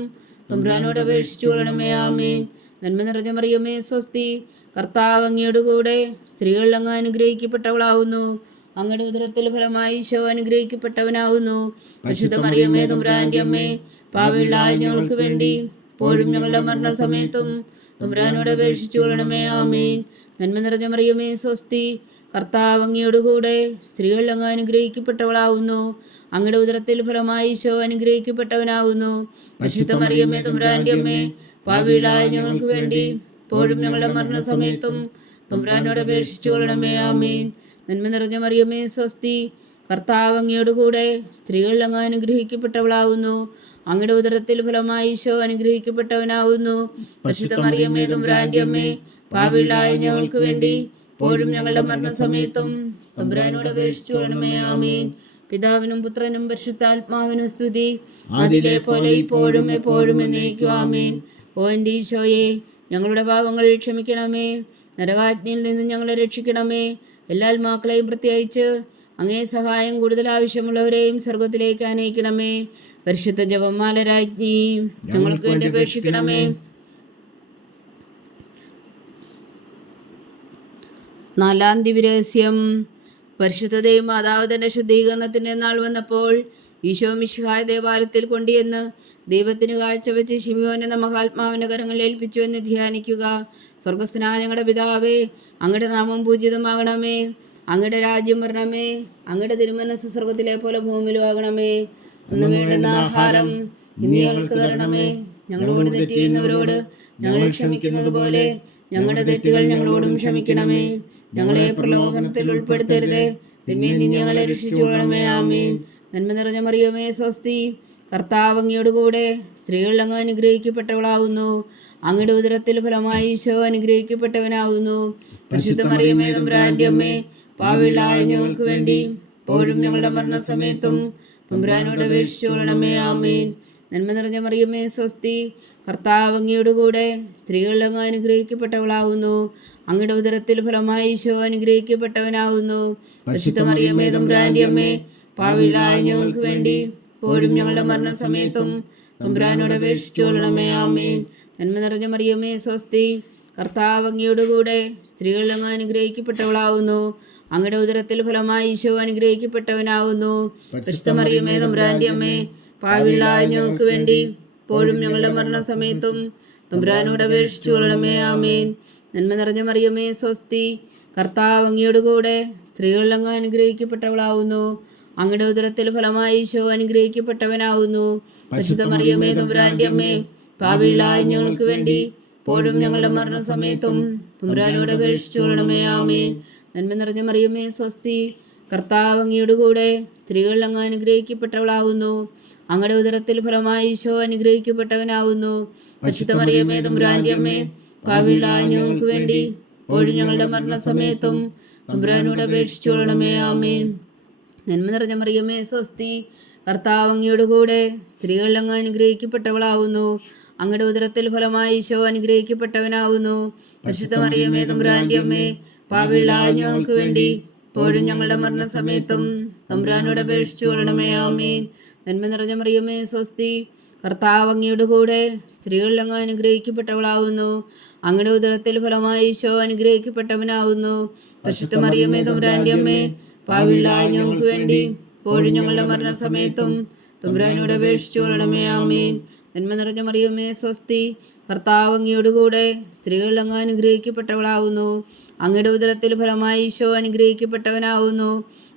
തമ്പുരാനോട് അപേക്ഷിച്ചു കൊള്ളണമേ. ആമേൻ. നന്മ നിറഞ്ഞ മറിയമ്മേ സ്വസ്തി, കർത്താവ് അങ്ങയോട് കൂടെ സ്ത്രീകളിൽ അങ്ങ് അനുഗ്രഹിക്കപ്പെട്ടവളാകുന്നു. അങ്ങയുടെ ഉദരത്തിൽ ഫലമായി ഈശോ അനുഗ്രഹിക്കപ്പെട്ടവനാകുന്നു. പരിശുദ്ധ മറിയമ്മേ തമ്പുരാന്റെ അമ്മേ, പാപികളായ ഞങ്ങൾക്ക് വേണ്ടി ഇപ്പോഴും ഞങ്ങളുടെ മരണസമയത്തും തമ്പുരാനോട് അപേക്ഷിച്ചു കൊള്ളണമേ. ആമേൻ. നന്മ നിറഞ്ഞ മറിയമേ സ്വസ്തി, കർത്താവ് അങ്ങയോട് കൂടെ സ്ത്രീകളിൽ അങ്ങ് അനുഗ്രഹിക്കപ്പെട്ടവളാകുന്നു. അങ്ങയുടെ ഉദരത്തിൽ ഫലമായി ഈശോ അനുഗ്രഹിക്കപ്പെട്ടവനാകുന്നു. പരിശുദ്ധ മറിയമ്മേ തമ്പുരാന്റെ അമ്മേ, പാപികളായ ഞങ്ങൾക്ക് വേണ്ടി ഇപ്പോഴും ഞങ്ങളുടെ മരണസമയത്തും തമ്പുരാനോട് അപേക്ഷിച്ചു കൊള്ളണമേ. ആമേൻ. നന്മ നിറഞ്ഞ മറിയമേ സ്വസ്തി, കർത്താവ് അങ്ങയോട് കൂടെ സ്ത്രീകളിൽ അങ്ങ് അനുഗ്രഹിക്കപ്പെട്ടവളാകുന്നു. അങ്ങയുടെ ഉദരത്തിൽ ഫലമായി ഈശോ അനുഗ്രഹിക്കപ്പെട്ടവനാകുന്നു. പരിശുദ്ധ മറിയമ്മേ തമ്പുരാന്റെ അമ്മേ, പാപികളായ ഞങ്ങൾക്ക് വേണ്ടി ഇപ്പോഴും ഞങ്ങളുടെ മരണസമയത്തും തമ്പുരാനോട് അപേക്ഷിച്ചു കൊള്ളണമേ. ആമേൻ. പിതാവിനും പുത്രനും പരിശുദ്ധാത്മാവിനും സ്തുതി, അതിലെ പോലെ ഇപ്പോഴും എപ്പോഴും എന്നേക്കും. ആമേൻ. ഓ എൻ്റെ ഈശോയെ, ഞങ്ങളുടെ പാപങ്ങൾ ക്ഷമിക്കണമേ, നരകാഗ്നിയിൽ നിന്ന് ഞങ്ങളെ രക്ഷിക്കണമേ. എല്ലാ ആത്മാക്കളെയും പ്രത്യേകിച്ച് അങ്ങേ സഹായം കൂടുതൽ ആവശ്യമുള്ളവരെയും സ്വർഗത്തിലേക്ക് അനയിക്കണമേ. പരിശുദ്ധ ജപമാല രാജ്ഞി, ഞങ്ങൾക്ക് വേണ്ടി അപേക്ഷിക്കണമേ. നാലാം ദിവ്യരഹസ്യം. പരിശുദ്ധ ദൈവമാതാവ് തന്റെ ശുദ്ധീകരണത്തിന്റെ നാൾ വന്നപ്പോൾ ഈശോ മിശിഹായ ദേവാലയത്തിൽ കൊണ്ടുവന്ന് ദൈവത്തിന് കാഴ്ചവെച്ച് ശിമയോൻ എന്ന മഹാത്മാവിന്റെ കരങ്ങളിൽ ഏൽപ്പിച്ചു എന്ന് ധ്യാനിക്കുക. സ്വർഗസ്ഥനായ ഞങ്ങളുടെ പിതാവേ, അങ്ങയുടെ നാമം പൂജിതമാകണമേ. അങ്ങയുടെ രാജ്യം വരണമേ. അങ്ങയുടെ തിരുമനസ്സ് സ്വർഗത്തിലെ പോലെ ഭൂമിയിലും ആകണമേ. അന്ന് വേണ്ടുന്ന ആഹാരം ഇന്ന് ഞങ്ങൾക്ക് തരണമേ. ഞങ്ങളോട് തെറ്റ് ചെയ്യുന്നവരോട് ഞങ്ങൾ ക്ഷമിക്കുന്നത് പോലെ ഞങ്ങളുടെ തെറ്റുകൾ ഞങ്ങളോടും ക്ഷമിക്കണമേ. ഞങ്ങളെ പ്രലോഭനത്തിൽ ഉൾപ്പെടുത്തരുത്, തിന്മയിൽ നിന്ന് ഞങ്ങളെ രക്ഷിച്ചുകൊള്ളണമേ. ആമേൻ. നന്മ നിറഞ്ഞ മറിയമേ സ്വസ്തി, കർത്താവ് അങ്ങയോട് കൂടെ സ്ത്രീകൾ അങ്ങ് അനുഗ്രഹിക്കപ്പെട്ടവളാവുന്നു. അങ്ങയുടെ ഉദരത്തിൽ ഫലമായി ഈശോ അനുഗ്രഹിക്കപ്പെട്ടവനാവുന്നു. പരിശുദ്ധ മറിയമേ തമ്പുരാന്റെ അമ്മേ, പാപികളായ ഞങ്ങൾക്ക് വേണ്ടി ഇപ്പോഴും ഞങ്ങളുടെ മരണസമയത്തും തമ്പുരാനോട് അപേക്ഷിച്ചുകൊള്ളണമേ. ആമേൻ. നന്മ നിറഞ്ഞ മറിയമേ സ്വസ്തി, കർത്താവ് അങ്ങയോട് കൂടെ സ്ത്രീകൾ അങ്ങ് അനുഗ്രഹിക്കപ്പെട്ടവളാവുന്നു. അങ്ങയുടെ ഉദരത്തിൽ ഫലമായി ഈശോ അനുഗ്രഹിക്കപ്പെട്ടവനാവുന്നു. പരിശുദ്ധ മറിയമേ തമ്പുരാന്റെ അമ്മേ, പാപികളായ ഞങ്ങൾക്ക് വേണ്ടി ഇപ്പോഴും ഞങ്ങളുടെ മരണസമയത്തും തമ്പുരാനോട് അപേക്ഷിച്ചുകൊള്ളണമേ. ആമേൻ. നന്മ നിറഞ്ഞ മറിയമേ സ്വസ്തി, കർത്താവ് അങ്ങയോട് കൂടെ സ്ത്രീകൾ അങ്ങ് അനുഗ്രഹിക്കപ്പെട്ടവളാവുന്നു. അങ്ങയുടെ ഉദരത്തിൽ ഫലമായി ഈശോ അനുഗ്രഹിക്കപ്പെട്ടവനാവുന്നു. പരിശുദ്ധ മറിയമേ തമ്പുരാന്റെ അമ്മേ, പാപികളായ ഞങ്ങൾക്ക് വേണ്ടി ഇപ്പോഴും ഞങ്ങളുടെ മരണസമയത്തും തമ്പുരാനോട് അപേക്ഷിച്ചുകൊള്ളണമേ. ആമേൻ. നന്മ നിറഞ്ഞ മറിയമേ സ്വസ്തി, കർത്താവ് അങ്ങയോട് കൂടെ സ്ത്രീകൾ അങ്ങ് അനുഗ്രഹിക്കപ്പെട്ടവളാവുന്നു. അങ്ങയുടെ ഉദരത്തിൽ ഫലമായി ഈശോ അനുഗ്രഹിക്കപ്പെട്ടവനാവുന്നു. പരിശുദ്ധ മറിയമേ തമ്പുരാന്റെ അമ്മേ, പാപികളായ ഞങ്ങൾക്ക് വേണ്ടി ഇപ്പോഴും ഞങ്ങളുടെ മരണസമയത്തും തമ്പുരാനോട് അപേക്ഷിച്ചുകൊള്ളണമേ. ആമേൻ. നന്മ നിറഞ്ഞ മറിയമേ സ്വസ്തി, കർത്താവ് അങ്ങയോട് കൂടെ സ്ത്രീകൾ അങ്ങ് അനുഗ്രഹിക്കപ്പെട്ടവളാവുന്നു. അങ്ങയുടെ ഉദരത്തിൽ ഫലമായി ഈശോ അനുഗ്രഹിക്കപ്പെട്ടവനാവുന്നു. പരിശുദ്ധ മറിയമേ തമ്പുരാന്റെ അമ്മേ, പാപികളായ ഞങ്ങൾക്ക് വേണ്ടി ഇപ്പോഴും ഞങ്ങളുടെ മരണസമയത്തും തമ്പുരാനോട് അപേക്ഷിച്ചുകൊള്ളണമേ. ആമേൻ. നന്മ നിറഞ്ഞ മറിയമേ സ്വസ്തി, കർത്താവ് അങ്ങയോട് കൂടെ സ്ത്രീകൾ അങ്ങ് അനുഗ്രഹിക്കപ്പെട്ടവളാവുന്നു. അങ്ങയുടെ ഉദരത്തിൽ ഫലമായി ഈശോ അനുഗ്രഹിക്കപ്പെട്ടവനാവുന്നു. പരിശുദ്ധ മറിയമേ തമ്പുരാന്റെ അമ്മേ, പാപികളായ ഞങ്ങൾക്ക് വേണ്ടി ഇപ്പോഴും ഞങ്ങളുടെ മരണസമയത്തും തമ്പുരാനോട് അപേക്ഷിച്ചുകൊള്ളണമേ. ആമേൻ. നന്മ നിറഞ്ഞ മറിയമേ സ്വസ്തി, കർത്താവ് അങ്ങയോട് കൂടെ സ്ത്രീകൾ അങ്ങ് അനുഗ്രഹിക്കപ്പെട്ടവളാവുന്നു. അങ്ങയുടെ ഉദരത്തിൽ ഫലമായി ഈശോ അനുഗ്രഹിക്കപ്പെട്ടവനാവുന്നു. പരിശുദ്ധ മറിയമേ തമ്പുരാന്റെ അമ്മേ, പാപികളായ ഞങ്ങൾക്ക് വേണ്ടി ഇപ്പോഴും ഞങ്ങളുടെ മരണസമയത്തും തമ്പുരാനോട് അപേക്ഷിച്ചുകൊള്ളണമേ. ആമേൻ. നന്മ നിറഞ്ഞ മറിയമേ സ്വസ്തി, കർത്താവ് അങ്ങയോട് കൂടെ സ്ത്രീകൾ അങ്ങ് അനുഗ്രഹിക്കപ്പെട്ടവളാവുന്നു. അങ്ങയുടെ ഉദരത്തിൽ ഫലമായി ഈശോ അനുഗ്രഹിക്കപ്പെട്ടവനാവുന്നു.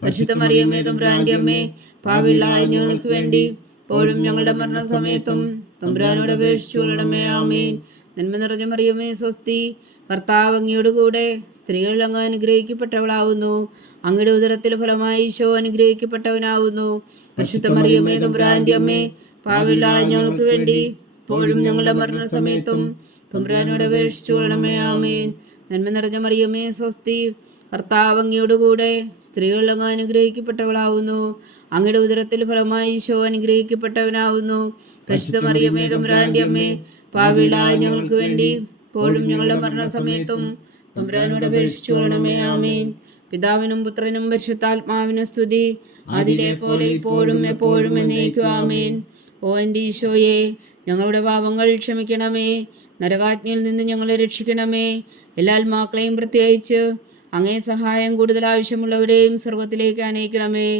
പരിശുദ്ധ മറിയമേ തമ്പുരാന്റെ അമ്മേ, പാപികളായ ഞങ്ങൾക്ക് വേണ്ടി ഇപ്പോഴും ഞങ്ങളുടെ മരണസമയത്തും തമ്പുരാനോട് അപേക്ഷിച്ചുകൊള്ളണമേ. ആമേൻ. നന്മ നിറഞ്ഞ മറിയമേ സ്വസ്തി, കർത്താവ് അങ്ങയോട് കൂടെ സ്ത്രീകൾ അങ്ങ് അനുഗ്രഹിക്കപ്പെട്ടവളാവുന്നു. അങ്ങയുടെ ഉദരത്തിൽ ഫലമായി ഈശോ അനുഗ്രഹിക്കപ്പെട്ടവനാവുന്നു. പരിശുദ്ധ മറിയമേ തമ്പുരാന്റെ അമ്മേ, പാപികളായ ഞങ്ങൾക്ക് വേണ്ടി ഇപ്പോഴും ഞങ്ങളുടെ മരണസമയത്തും തമ്പുരാനോട് അപേക്ഷിച്ചുകൊള്ളണമേ. ആമേൻ. നന്മ നിറഞ്ഞ മറിയമേ സ്വസ്തി, കർത്താവ് അങ്ങയോട് കൂടെ സ്ത്രീകൾ അങ്ങ് അനുഗ്രഹിക്കപ്പെട്ടവളാവുന്നു. അങ്ങയുടെ ഉദരത്തിൽ ഫലമായി ഈശോ അനുഗ്രഹിക്കപ്പെട്ടവനാവുന്നു. പരിശുദ്ധ മറിയമേ തമ്പുരാന്റെ അമ്മേ, പാപികളായ ഞങ്ങൾക്ക് വേണ്ടി ഇപ്പോഴും ഞങ്ങളുടെ മരണസമയത്തും തമ്പുരാനോട് അപേക്ഷിച്ചുകൊള്ളണമേ. ആമേൻ. പിതാവിനും പുത്രനും പരിശുദ്ധാത്മാവിനും സ്തുതി, അതിലെ പോലെ ഇപ്പോഴും എപ്പോഴും എന്നേക്കും. ആമേൻ. ഓ എൻ്റെ ഈശോയെ, ഞങ്ങളുടെ പാപങ്ങൾ ക്ഷമിക്കണമേ. നരകാജ്ഞയിൽ നിന്ന് ഞങ്ങളെ രക്ഷിക്കണമേ. എല്ലാ ആത്മാക്കളെയും പ്രത്യേകിച്ച് അങ്ങേ സഹായം കൂടുതൽ ആവശ്യമുള്ളവരെയും സ്വർഗത്തിലേക്ക് അനയിക്കണമേ.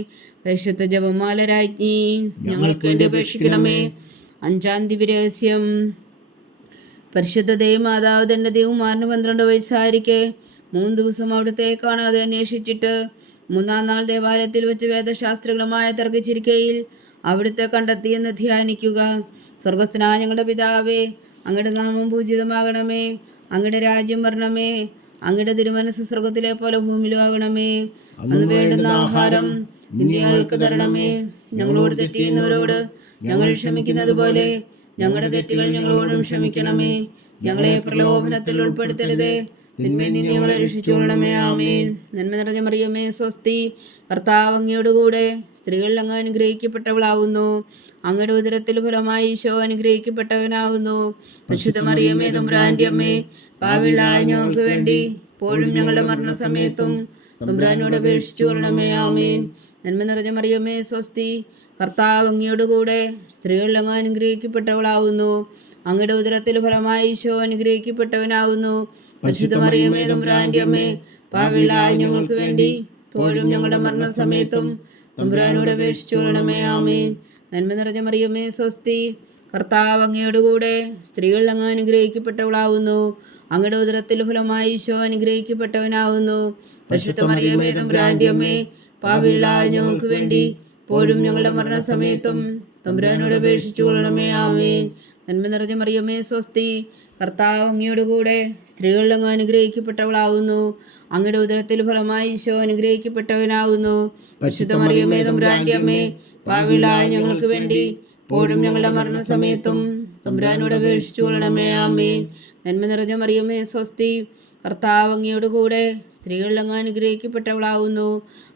പരിശുദ്ധ ജപമാല രാജ്ഞി, ഞങ്ങൾക്ക് വേണ്ടി അപേക്ഷിക്കണമേ. അഞ്ചാം ദിവ്യരഹസ്യം. പരിശുദ്ധ ദൈവമാതാവ് തൻ്റെ ദൈവകുമാരന് 12 വയസ്സായിരിക്കെ 3 ദിവസം അവിടുത്തെ കാണാതെ അന്വേഷിച്ചിട്ട് 3-ാം നാൾ ദേവാലയത്തിൽ വെച്ച് വേദശാസ്ത്രികളുമായ തർക്കിച്ചിരിക്കയിൽ അവിടുത്തെ കണ്ടെത്തിയെന്ന് ധ്യാനിക്കുക. സ്വർഗസ്ഥനായ ഞങ്ങളുടെ പിതാവേ, അങ്ങയുടെ നാമം പൂജിതമാകണമേ. അങ്ങയുടെ രാജ്യം വരണമേ. അങ്ങയുടെ തിരുമനസ്സ് സ്വർഗത്തിലെ പോലെ ഭൂമിയിലും ആകണമേ. അന്ന് വേണ്ടുന്ന ആഹാരം ഇന്ന് ഞങ്ങൾക്ക് തരണമേ. ഞങ്ങളോട് തെറ്റ് ചെയ്യുന്നവരോട് ഞങ്ങൾ ക്ഷമിക്കുന്നത് പോലെ ഞങ്ങളുടെ തെറ്റുകൾ ഞങ്ങളോടും ക്ഷമിക്കണമേ. ഞങ്ങളെ പ്രലോഭനത്തിൽ ഉൾപ്പെടുത്തരുതേ, തിന്മയിൽ നിന്ന് ഞങ്ങളെ രക്ഷിച്ചുകൊള്ളണമേ. ആമേൻ. നന്മ നിറഞ്ഞ മറിയമേ സ്വസ്തി, കർത്താവ് അങ്ങയോട് കൂടെ സ്ത്രീകൾ അങ്ങ് അനുഗ്രഹിക്കപ്പെട്ടവളാവുന്നു. അങ്ങയുടെ ഉദരത്തിൽ ഫലമായി ഈശോ അനുഗ്രഹിക്കപ്പെട്ടവനാവുന്നു. പരിശുദ്ധ മറിയമേ തമ്പുരാന്റെ അമ്മേ, പാപികളായ ഞങ്ങൾക്ക് വേണ്ടി ഇപ്പോഴും ഞങ്ങളുടെ മരണസമയത്തും തമ്പുരാനോട് അപേക്ഷിച്ചു കൊള്ളണമേ. ആമേൻ. നന്മ നിറഞ്ഞ മറിയമേ സ്വസ്തി, കർത്താവ് അങ്ങയോട് കൂടെ സ്ത്രീകളിൽ അങ്ങ് അനുഗ്രഹിക്കപ്പെട്ടവളാവുന്നു. അങ്ങയുടെ ഉദരത്തിൽ ഫലമായി ഈശോ അനുഗ്രഹിക്കപ്പെട്ടവനാവുന്നു. പരിശുദ്ധ മറിയമേ തമ്പുരാന്റെ അമ്മേ, പാപികളായ ഞങ്ങൾക്ക് വേണ്ടി ഇപ്പോഴും ഞങ്ങളുടെ മരണസമയത്തും തമ്പുരാനോട് അപേക്ഷിച്ചു കൊള്ളണമേ. ആമേൻ. നന്മ നിറഞ്ഞ മറിയമേ സ്വസ്തി, കർത്താവ് അങ്ങയോട് കൂടെ സ്ത്രീകളിൽ അങ്ങ് അനുഗ്രഹിക്കപ്പെട്ടവളാവുന്നു. അങ്ങയുടെ ഉദരത്തിൽ ഫലമായി ഈശോ അനുഗ്രഹിക്കപ്പെട്ടവനാവുന്നു. പരിശുദ്ധ മറിയമേ തമ്പുരാന്റെ അമ്മേ, പാപികളായ ഞങ്ങൾക്ക് വേണ്ടി ഇപ്പോഴും ഞങ്ങളുടെ മരണസമയത്തും തമ്പുരാനോട് അപേക്ഷിച്ചു കൊള്ളണമേ. ആമേൻ. നന്മ നിറഞ്ഞ മറിയമേ സ്വസ്തി, കർത്താവ് അങ്ങയോട് കൂടെ സ്ത്രീകളിൽ അങ്ങ് അനുഗ്രഹിക്കപ്പെട്ടവളാവുന്നു. അങ്ങയുടെ ഉദരത്തിൽ ഫലമായി ഈശോ അനുഗ്രഹിക്കപ്പെട്ടവനാവുന്നു. പരിശുദ്ധ മറിയമേ തമ്പുരാന്റെ അമ്മേ, പാപികളായ ഞങ്ങൾക്ക് വേണ്ടി ഇപ്പോഴും ഞങ്ങളുടെ മരണസമയത്തും തമ്പുരാനോട് അപേക്ഷിച്ചു കൊള്ളണമേ. ആമേൻ. നന്മ നിറഞ്ഞ മറിയമേ സ്വസ്തി, കർത്താവ് അങ്ങയോട് കൂടെ സ്ത്രീകളിൽ അങ്ങ് അനുഗ്രഹിക്കപ്പെട്ടവളാവുന്നു.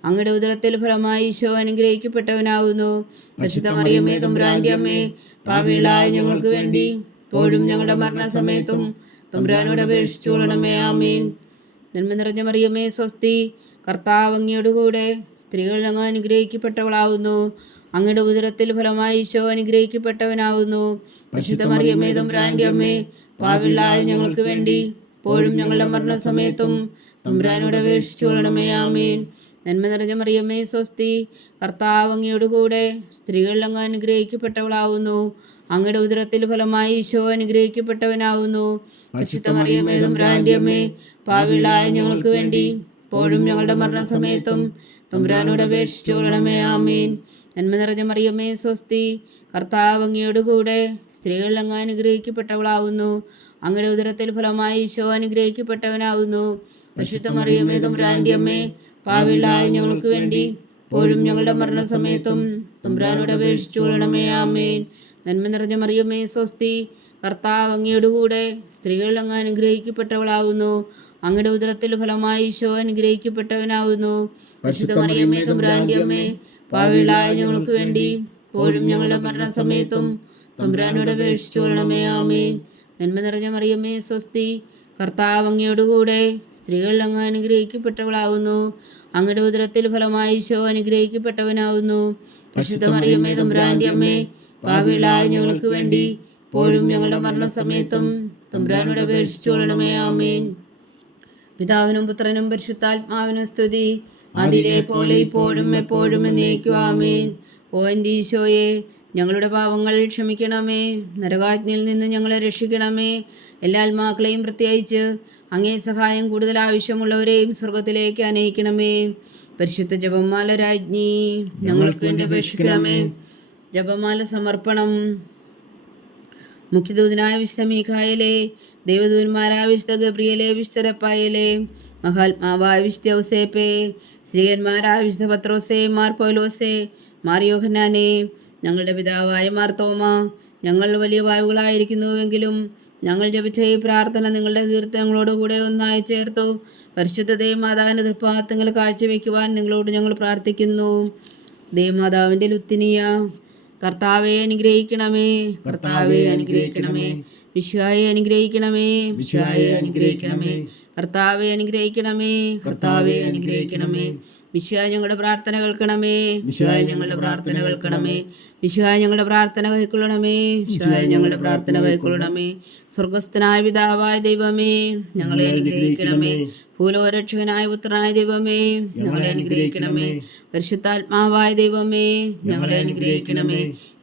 അങ്ങയുടെ ഉദരത്തിൽ ഫലമായി ഈശോ അനുഗ്രഹിക്കപ്പെട്ടവനാവുന്നു. പരിശുദ്ധ മറിയമേ തമ്പുരാന്റെ അമ്മേ, പാപികളായ ഞങ്ങൾക്ക് വേണ്ടി ഇപ്പോഴും ഞങ്ങളുടെ മരണസമയത്തും തമ്പുരാനോട് അപേക്ഷിച്ചു കൊള്ളണമേ. ആമേൻ. നന്മ നിറഞ്ഞ മറിയമേ സ്വസ്തി, കർത്താവ് അങ്ങയോട് കൂടെ സ്ത്രീകളിൽ അങ്ങ് അനുഗ്രഹിക്കപ്പെട്ടവളാവുന്നു. അങ്ങയുടെ ഉദരത്തിൽ ഫലമായി ഈശോ അനുഗ്രഹിക്കപ്പെട്ടവനാവുന്നു. പരിശുദ്ധ മറിയമേ തമ്പുരാന്റെ അമ്മേ, പാപികളായ ഞങ്ങൾക്ക് വേണ്ടി ഇപ്പോഴും ഞങ്ങളുടെ മരണസമയത്തും തമ്പുരാനോട് അപേക്ഷിച്ചു കൊള്ളണമേ. ആമേൻ. നന്മ നിറഞ്ഞ മറിയമേ സ്വസ്തി, കർത്താവ് അങ്ങയോട് കൂടെ സ്ത്രീകളിൽ അങ്ങ് അനുഗ്രഹിക്കപ്പെട്ടവളാവുന്നു. അങ്ങയുടെ ഉദരത്തിൽ ഫലമായി ഈശോ അനുഗ്രഹിക്കപ്പെട്ടവനാവുന്നു. പരിശുദ്ധ മറിയമേ തമ്പുരാന്റെ അമ്മേ, പാപികളായ ഞങ്ങൾക്ക് വേണ്ടി ഇപ്പോഴും ഞങ്ങളുടെ മരണസമയത്തും തമ്പുരാനോട് അപേക്ഷിച്ചു കൊള്ളണമേ. ആമേൻ. നന്മ നിറഞ്ഞ മറിയമേ സ്വസ്തി, കർത്താവ് അങ്ങയോട് കൂടെ സ്ത്രീകളിൽ അങ്ങ് അനുഗ്രഹിക്കപ്പെട്ടവളാവുന്നു. അങ്ങയുടെ ഉദരത്തിൽ ഫലമായി ഈശോ അനുഗ്രഹിക്കപ്പെട്ടവനാവുന്നു. പരിശുദ്ധ മറിയമേ തമ്പുരാന്റെ അമ്മേ, പാപികളായ ഞങ്ങൾക്ക് വേണ്ടി ഇപ്പോഴും ഞങ്ങളുടെ മരണസമയത്തും തമ്പുരാനോട് അപേക്ഷിച്ചു കൊള്ളണമേ. ആമേൻ. നന്മ നിറഞ്ഞ മറിയമേ സ്വസ്തി, കർത്താവ് അങ്ങയോട് കൂടെ സ്ത്രീകളിൽ അങ്ങ് അനുഗ്രഹിക്കപ്പെട്ടവളാവുന്നു. അങ്ങയുടെ ഉദരത്തിൽ ഫലമായി ഈശോ അനുഗ്രഹിക്കപ്പെട്ടവനാവുന്നു. പരിശുദ്ധ മറിയമേ തമ്പുരാന്റെ അമ്മേ, പാപികളായ ഞങ്ങൾക്ക് വേണ്ടി ഇപ്പോഴും ഞങ്ങളുടെ മരണസമയത്തും തമ്പുരാനോട് അപേക്ഷിച്ചു കൊള്ളണമേ. ആമേൻ. നന്മ നിറഞ്ഞ മറിയമേ സ്വസ്തി, കർത്താവ് അങ്ങയോട് കൂടെ സ്ത്രീകളിൽ അങ്ങ് അനുഗ്രഹിക്കപ്പെട്ടവളാവുന്നു. അങ്ങയുടെ ഉദരത്തിൽ ഫലമായി ഈശോ അനുഗ്രഹിക്കപ്പെട്ടവനാവുന്നു. പരിശുദ്ധ മറിയമേ തമ്പുരാന്റെ അമ്മേ, പാപികളായ ഞങ്ങൾക്ക് വേണ്ടി ഇപ്പോഴും ഞങ്ങളുടെ മരണസമയത്തും തമ്പുരാനോട് അപേക്ഷിച്ചു കൊള്ളണമേ. ആമേൻ. പിതാവിനും പുത്രനും പരിശുദ്ധാത്മാവിനും സ്തുതി, അതിലെ പോലെ ഇപ്പോഴും എപ്പോഴും എന്നേക്കും. ആമേൻ. ഓ എൻ്റെ ഈശോയെ, ഞങ്ങളുടെ പാവങ്ങൾ ക്ഷമിക്കണമേ. നരകാജ്ഞയിൽ നിന്ന് ഞങ്ങളെ രക്ഷിക്കണമേ. എല്ലാ ആത്മാക്കളെയും പ്രത്യേകിച്ച് അങ്ങേ സഹായം കൂടുതൽ ആവശ്യമുള്ളവരെയും സ്വർഗത്തിലേക്ക് അനയിക്കണമേ. പരിശുദ്ധ ജപമാല രാജ്ഞി, ഞങ്ങൾക്ക് വേണ്ടി അപേക്ഷിക്കണമേ. ജപമാല സമർപ്പണം. മുഖ്യദൂതനായ വിശുദ്ധ മീഖായേലേ, ദൈവദൂതന്മാരായ വിശുദ്ധ ഗബ്രിയേലേ, വിശുദ്ധ റഫായേലേ, മഹാത്മാവായ വിശുദ്ധ ഔസേപ്പേ, ശ്രീകന്മാരായ വിശുദ്ധ പത്രോസേ, മാർ പൗലോസേ, മാർ യോഹന്നാനേ, ഞങ്ങളുടെ പിതാവായ മാർ തോമ, ഞങ്ങൾ വലിയ വായുകളായിരിക്കുന്നുവെങ്കിലും ഞങ്ങൾ ജപിച്ച ഈ പ്രാർത്ഥന നിങ്ങളുടെ കീർത്തനങ്ങളോടുകൂടെ ഒന്നായി ചേർത്തു പരിശുദ്ധ ദേവമാതാവിൻ്റെ തൃപ്പാദങ്ങൾ കാഴ്ചവെക്കുവാൻ നിങ്ങളോട് ഞങ്ങൾ പ്രാർത്ഥിക്കുന്നു. ദേവമാതാവിൻ്റെ ലുത്തിനിയ, കർത്താവെ അനുഗ്രഹിക്കണമേ, കർത്താവെ അനുഗ്രഹിക്കണമേ. മിശിഹായെ അനുഗ്രഹിക്കണമേ, മിശിഹായെ അനുഗ്രഹിക്കണമേ. കർത്താവെ അനുഗ്രഹിക്കണമേ, കർത്താവെ അനുഗ്രഹിക്കണമേ. മിശിഹായ ഞങ്ങളുടെ പ്രാർത്ഥന കേൾക്കണമേ, മിശിഹായ ഞങ്ങളുടെ പ്രാർത്ഥന കേൾക്കണമേ. മിശിഹായ ഞങ്ങളുടെ പ്രാർത്ഥന കൈക്കൊള്ളണമേ, മിശിഹായ ഞങ്ങളുടെ പ്രാർത്ഥന കൈക്കൊള്ളണമേ. സ്വർഗസ്ഥനായ പിതാവായ ദൈവമേ, ഞങ്ങളെ അനുഗ്രഹിക്കണമേ. ഭൂലോകരക്ഷകനായ പുത്രനായ ദൈവമേ, ഞങ്ങളെ അനുഗ്രഹിക്കണമേ. പരിശുദ്ധാത്മാവായ ദൈവമേ, ഞങ്ങളെ അനുഗ്രഹിക്കണമേ.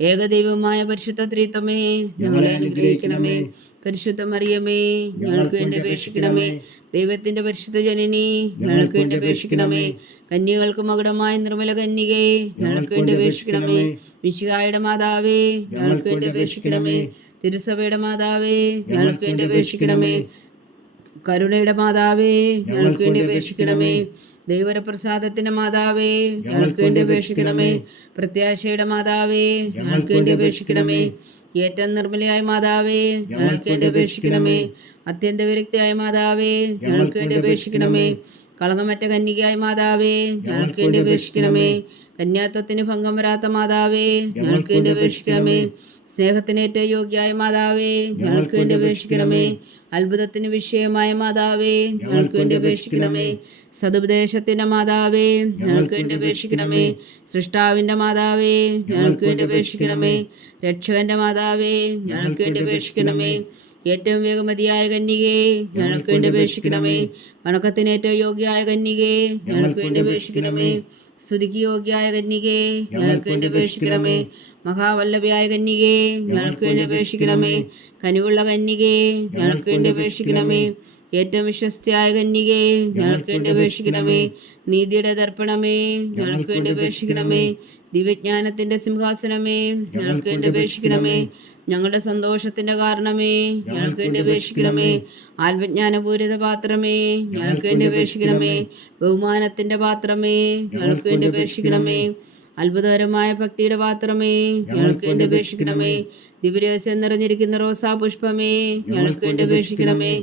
ഏകദൈവമായ പരിശുദ്ധ ത്രിത്വമേ, ഞങ്ങളെ അനുഗ്രഹിക്കണമേ. പരിശുദ്ധ മറിയമേ, ഞങ്ങൾക്ക് വേണ്ടി അപേക്ഷിക്കണമേ. ദൈവത്തിൻ്റെ പരിശുദ്ധ ജനനി, ഞങ്ങൾക്ക് വേണ്ടി അപേക്ഷിക്കണമേ. കന്യകൾക്ക് മകുടമായ നിർമ്മല കന്യകേ, ഞങ്ങൾക്ക് വേണ്ടി അപേക്ഷിക്കണമേ. മിശിഹായുടെ മാതാവേ, ഞങ്ങൾക്ക് വേണ്ടി അപേക്ഷിക്കണമേ. തിരുസഭയുടെ മാതാവേ, ഞങ്ങൾക്ക് വേണ്ടി അപേക്ഷിക്കണമേ. കരുണയുടെ മാതാവേ, ഞങ്ങൾക്ക് വേണ്ടി അപേക്ഷിക്കണമേ. ദൈവപ്രസാദത്തിന്റെ മാതാവേ, ഞങ്ങൾക്ക് വേണ്ടി അപേക്ഷിക്കണമേ. പ്രത്യാശയുടെ മാതാവേ, ഞങ്ങൾക്ക് വേണ്ടി അപേക്ഷിക്കണമേ. ഏറ്റവും നിർമ്മലയായ മാതാവേ, ഞങ്ങൾക്ക് വേണ്ടി അപേക്ഷിക്കണമേ. അത്യന്ത വിരക്തിയായ മാതാവേ, ഞങ്ങൾക്ക് വേണ്ടി അപേക്ഷിക്കണമേ. കളങ്കമറ്റ കന്യകയായ മാതാവേ, ഞങ്ങൾക്ക് വേണ്ടി അപേക്ഷിക്കണമേ. കന്യാത്വത്തിന് ഭംഗം വരാത്ത മാതാവേ, ഞങ്ങൾക്ക് വേണ്ടി അപേക്ഷിക്കണമേ. സ്നേഹത്തിന് ഏറ്റവും യോഗ്യയായ മാതാവേ, ഞങ്ങൾക്ക് വേണ്ടി അപേക്ഷിക്കണമേ. അത്ഭുതത്തിന് വിഷയമായ മാതാവേ ഞങ്ങൾക്ക് വേണ്ടി അപേക്ഷിക്കണമേ. സതുപദേശത്തിന്റെ മാതാവേ ഞങ്ങൾക്ക് വേണ്ടി അപേക്ഷിക്കണമേ. സൃഷ്ടാവിന്റെ മാതാവേ ഞങ്ങൾക്ക് വേണ്ടി അപേക്ഷിക്കണമേ. രക്ഷകന്റെ മാതാവേ ഞങ്ങൾക്ക് വേണ്ടി അപേക്ഷിക്കണമേ. ഏറ്റവും വേഗമതിയായ കന്യകേ ഞങ്ങൾക്ക് വേണ്ടി അപേക്ഷിക്കണമേ. വണക്കത്തിന് ഏറ്റവും യോഗ്യയായ കന്യകേ ഞങ്ങൾക്ക് വേണ്ടി അപേക്ഷിക്കണമേ. സ്തുതിക്ക് യോഗ്യയായ കന്യകേ ഞങ്ങൾക്ക് വേണ്ടി അപേക്ഷിക്കണമേ. മഹാവല്ലഭയായ കന്യകേ ഞങ്ങൾക്ക് വേണ്ടി അപേക്ഷിക്കണമേ. കനിവുള്ള കന്യകേ ഞങ്ങൾക്ക് വേണ്ടി അപേക്ഷിക്കണമേ. ഏറ്റവും വിശ്വസ്തയായ കന്യകേ ഞങ്ങൾക്ക് വേണ്ടി അപേക്ഷിക്കണമേ. നീതിയുടെ ദർപ്പണമേ ഞങ്ങൾക്ക് വേണ്ടി അപേക്ഷിക്കണമേ. ദിവ്യജ്ഞാനത്തിന്റെ സിംഹാസനമേ ഞങ്ങൾക്ക് വേണ്ടി അപേക്ഷിക്കണമേ. ഞങ്ങളുടെ സന്തോഷത്തിന്റെ കാരണമേ ഞങ്ങൾക്ക് വേണ്ടി അപേക്ഷിക്കണമേ. ആത്മജ്ഞാനപൂരിത പാത്രമേ ഞങ്ങൾക്ക് വേണ്ടി അപേക്ഷിക്കണമേ. ബഹുമാനത്തിന്റെ പാത്രമേ ഞങ്ങൾക്ക് വേണ്ടി അപേക്ഷിക്കണമേ. അത്ഭുതകരമായ ഭക്തിയുടെ പാത്രമേ ഞങ്ങൾക്ക് വേണ്ടി അപേക്ഷിക്കണമേ. ദിവ്യരഹസ്യം നിറഞ്ഞിരിക്കുന്ന റോസാ പുഷ്പമേ ഞങ്ങൾക്ക് വേണ്ടി അപേക്ഷിക്കണമേ.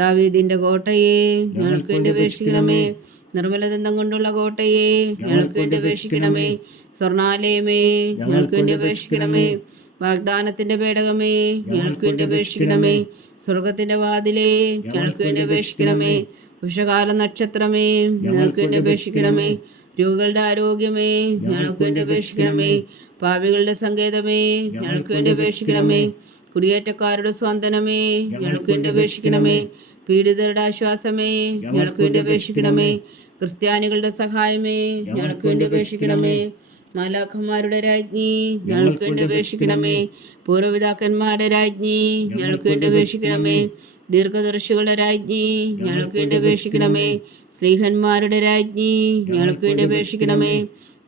ദാവീദിന്റെ കോട്ടയെ ഞങ്ങൾക്ക് വേണ്ടി അപേക്ഷിക്കണമേ. നിർമ്മലദന്തം കൊണ്ടുള്ള കോട്ടയെ ഞങ്ങൾക്ക് വേണ്ടി അപേക്ഷിക്കണമേ. സ്വർണാലയമേ ഞങ്ങൾക്ക് വേണ്ടി അപേക്ഷിക്കണമേ. വാഗ്ദാനത്തിന്റെ പേടകമേ ഞങ്ങൾക്ക് വേണ്ടി അപേക്ഷിക്കണമേ. സ്വർഗത്തിന്റെ വാതിലേ ഞങ്ങൾക്ക് വേണ്ടി അപേക്ഷിക്കണമേ. ഉഷകാല നക്ഷത്രമേ ഞങ്ങൾക്ക് വേണ്ടി അപേക്ഷിക്കണമേ. രോഗികളുടെ ആരോഗ്യമേ ഞങ്ങൾക്ക് വേണ്ടി അപേക്ഷിക്കണമേ. പാപികളുടെ സങ്കേതമേ ഞങ്ങൾക്ക് വേണ്ടി അപേക്ഷിക്കണമേ. കുടിയേറ്റക്കാരുടെ സ്വാന്തനമേ ഞങ്ങൾക്ക് വേണ്ടി അപേക്ഷിക്കണമേ. പീഡിതരുടെ ആശ്വാസമേ ഞങ്ങൾക്ക് വേണ്ടി അപേക്ഷിക്കണമേ. ക്രിസ്ത്യാനികളുടെ സഹായമേ ഞങ്ങൾക്ക് വേണ്ടി അപേക്ഷിക്കണമേ. മാലാഖന്മാരുടെ രാജ്ഞി ഞങ്ങൾക്ക് വേണ്ടി അപേക്ഷിക്കണമേ. പൂർവ്വപിതാക്കന്മാരുടെ രാജ്ഞി ഞങ്ങൾക്ക് വേണ്ടി അപേക്ഷിക്കണമേ. ദീർഘദർശികളുടെ രാജ്ഞി ഞങ്ങൾക്ക് വേണ്ടി അപേക്ഷിക്കണമേ. സ്ലീഹന്മാരുടെ രാജ്ഞി ഞങ്ങൾക്ക് വേണ്ടി അപേക്ഷിക്കണമേ.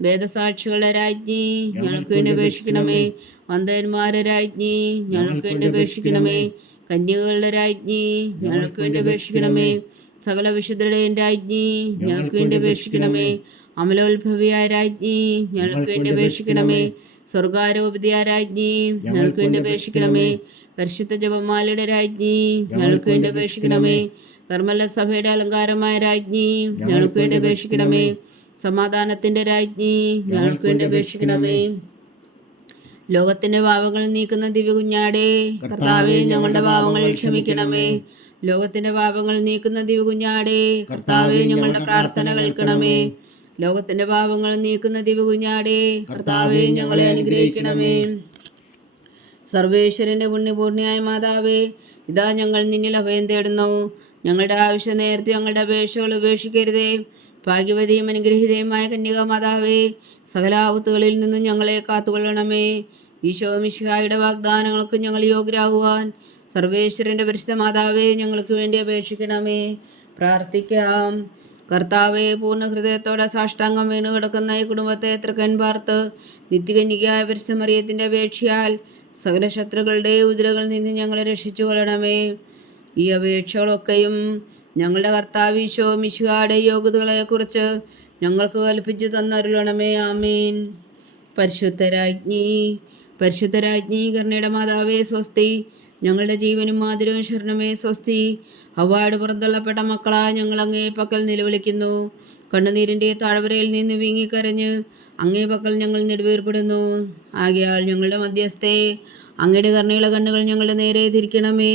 വേദസാക്ഷികളുടെ രാജ്ഞി ഞങ്ങൾക്ക് വേണ്ടി അപേക്ഷിക്കണമേ. വന്ദന്മാരുടെ രാജ്ഞി ഞങ്ങൾക്ക് വേണ്ടി അപേക്ഷിക്കണമേ. കന്യകകളുടെ രാജ്ഞി ഞങ്ങൾക്ക് വേണ്ടി അപേക്ഷിക്കണമേ. സകല വിശുദ്ധരുടെയും രാജ്ഞി ഞങ്ങൾക്ക് വേണ്ടി അപേക്ഷിക്കണമേ. അമലോത്ഭവിയായ രാജ്ഞി ഞങ്ങൾക്ക് വേണ്ടി അപേക്ഷിക്കണമേ. സ്വർഗാരോപിതയായ രാജ്ഞി ഞങ്ങൾക്ക് വേണ്ടി അപേക്ഷിക്കണമേ. പരിശുദ്ധ ജപമാലയുടെ രാജ്ഞി ഞങ്ങൾക്ക് വേണ്ടി അപേക്ഷിക്കണമേ. കർമ്മല സഭയുടെ അലങ്കാരമായ രാജ്ഞി ഞങ്ങൾക്ക് വേണ്ടി അപേക്ഷിക്കണമേ. സമാധാനത്തിന്റെ രാജ്ഞി ഞങ്ങൾക്ക് വേണ്ടി അപേക്ഷിക്കണമേ. ലോകത്തിന്റെ പാപങ്ങൾ നീക്കുന്ന ദിവ്യകുഞ്ഞാടേ കർത്താവേ ഞങ്ങളുടെ പാപങ്ങൾ ക്ഷമിക്കണമേ. ലോകത്തിന്റെ പാപങ്ങൾ നീക്കുന്ന ദിവ്യകുഞ്ഞാടേ കർത്താവേ ഞങ്ങളുടെ പ്രാർത്ഥന കേൾക്കണമേ. ലോകത്തിന്റെ പാപങ്ങൾ നീക്കുന്ന ദിവ്യകുഞ്ഞാടേ കർത്താവേ ഞങ്ങളെ അനുഗ്രഹിക്കണമേ. സർവേശ്വരന്റെ പുണ്യപൂർണിയായ മാതാവേ ഇതാ ഞങ്ങൾ നിന്നിൽ അഭയം തേടുന്നു. ഞങ്ങളുടെ ആവശ്യം നേരത്തെ ഞങ്ങളുടെ അപേക്ഷകൾ ഉപേക്ഷിക്കരുതേ. ഭാഗ്യവതിയും അനുഗ്രഹീതയുമായ കന്യക മാതാവേ സകല ആപത്തുകളിൽ നിന്നും ഞങ്ങളെ കാത്തുകൊള്ളണമേ. ഈശോ മിശിഹായുടെ വാഗ്ദാനങ്ങൾക്ക് ഞങ്ങൾ യോഗ്യരാകുവാൻ സർവേശ്വരന്റെ പരിശുദ്ധ മാതാവേ ഞങ്ങൾക്ക് വേണ്ടി അപേക്ഷിക്കണമേ. പ്രാർത്ഥിക്കാം. കർത്താവെ പൂർണ്ണ ഹൃദയത്തോടെ സാഷ്ടാംഗം വീണു കിടക്കുന്ന ഈ കുടുംബത്തെ തൃക്കൻ പാർത്ത് നിത്യകന്യകയായ പരിശുദ്ധ മറിയത്തിന്റെ അപേക്ഷയാൽ സകല ശത്രുക്കളുടെ ഉദരകളിൽ നിന്ന് ഞങ്ങളെ രക്ഷിച്ചു കൊള്ളണമേ. ഈ അപേക്ഷകളൊക്കെയും ഞങ്ങളുടെ കർത്താവ് ഈശോ മിശിഹായുടെ യോഗ്യതകളെക്കുറിച്ച് ഞങ്ങൾക്ക് കൽപ്പിച്ചു തന്നരുളണമേ. ആമേൻ. പരിശുദ്ധരാജ്ഞി കരുണയുടെ മാതാവേ സ്വസ്തി. ഞങ്ങളുടെ ജീവനും മാതിരവും ശരണമേ സ്വസ്തി. ഹവ്വായുടെ പുറന്തള്ളപ്പെട്ട മക്കളായ ഞങ്ങൾ അങ്ങേ പക്കൽ നിലവിളിക്കുന്നു. കണ്ണുനീരിൻ്റെ താഴ്വരയിൽ നിന്ന് വീങ്ങിക്കരഞ്ഞ് അങ്ങേ പക്കൽ ഞങ്ങൾ നെടുവേർപ്പെടുന്നു. ആകയാൽ ഞങ്ങളുടെ മധ്യസ്ഥേ അങ്ങയുടെ കരുണയുള്ള കണ്ണുകൾ ഞങ്ങളുടെ നേരെ തിരിക്കണമേ.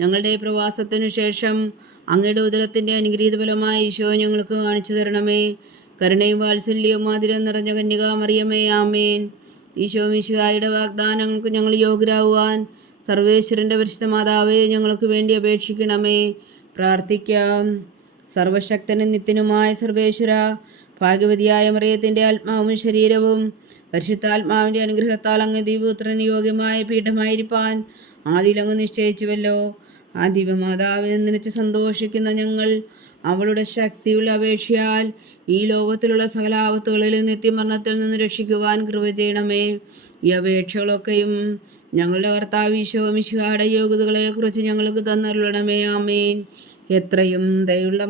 ഞങ്ങളുടെ പ്രവാസത്തിനു ശേഷം അങ്ങയുടെ ഉദരത്തിൻ്റെ അനുഗ്രഹീത ഫലമായ ഈശോ ഞങ്ങൾക്ക് കാണിച്ചു തരണമേ. കരുണയും വാത്സല്യവും മാതിരം നിറഞ്ഞ കന്യക മറിയമേ ആമേൻ. ഈശോ മിശിഹായുടെ വാഗ്ദാനങ്ങൾക്ക് ഞങ്ങൾ യോഗ്യരാകുവാൻ സർവേശ്വരൻ്റെ പരിശുദ്ധ മാതാവേ ഞങ്ങൾക്ക് വേണ്ടി അപേക്ഷിക്കണമേ. പ്രാർത്ഥിക്കാം. സർവശക്തനും നിത്യനുമായ സർവേശ്വര, ഭാഗ്യവതിയായ മറിയത്തിൻ്റെ ആത്മാവും ശരീരവും പരിശുദ്ധാത്മാവിൻ്റെ അനുഗ്രഹത്താൽ അങ്ങ് ദിവ്യപുത്രന് യോഗ്യമായ പീഠമായിരിക്കാൻ ആദിയിൽ അങ്ങ് നിശ്ചയിച്ചുവല്ലോ. ആ ദിവ്യമാതാവിൽ നിനച്ച് സന്തോഷിക്കുന്ന ഞങ്ങൾ അവളുടെ ശക്തിയുള്ള അപേക്ഷയാൽ ഈ ലോകത്തിലുള്ള സകല ആപത്തുകളിലും നിത്യമരണത്തിൽ നിന്ന് രക്ഷിക്കുവാൻ കൃപ ചെയ്യണമേ. ഈ അപേക്ഷകളൊക്കെയും ഞങ്ങളുടെ കർത്താവ് ഈശോ മിശിഹായുടെ യോഗ്യതകളെക്കുറിച്ച് ഞങ്ങൾക്ക് തന്നരുളണമേ. ആമേൻ. എത്രയും ദയുള്ള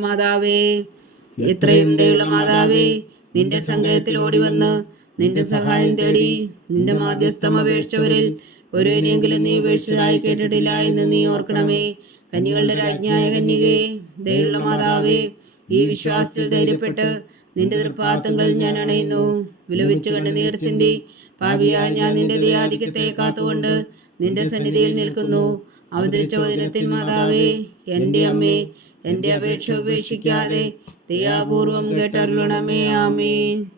മാതാവേ, നിന്റെ സങ്കേതത്തിൽ ഓടിവന്ന് നിന്റെ സഹായം തേടി നിന്റെ മാധ്യസ്ഥം അപേക്ഷിച്ചവരിൽ ഒരുവനെങ്കിലും നീ ഉപേക്ഷിച്ചതായി കേട്ടിട്ടില്ല എന്ന് നീ ഓർക്കണമേ. കന്യകളുടെ രാജ്ഞിയായ കന്യകേ, ദയുള്ള മാതാവേ, ഈ വിശ്വാസത്തിൽ ധൈര്യപ്പെട്ട് നിന്റെ തൃപ്പാദങ്ങൾ ഞാൻ അണയുന്നു. വിലപിച്ചു കണ്ണുനീർ ചിന്തി പാപിയായ ഞാൻ നിന്റെ ദയാധിക്യത്തെ കാത്തുകൊണ്ട് നിന്റെ സന്നിധിയിൽ നിൽക്കുന്നു. അവതരിച്ച വചനത്തിൻ മാതാവേ, എൻ്റെ അമ്മേ, എൻ്റെ അപേക്ഷ ഉപേക്ഷിക്കാതെ ദയാപൂർവം കേട്ടരുളണമേ. ആമേൻ.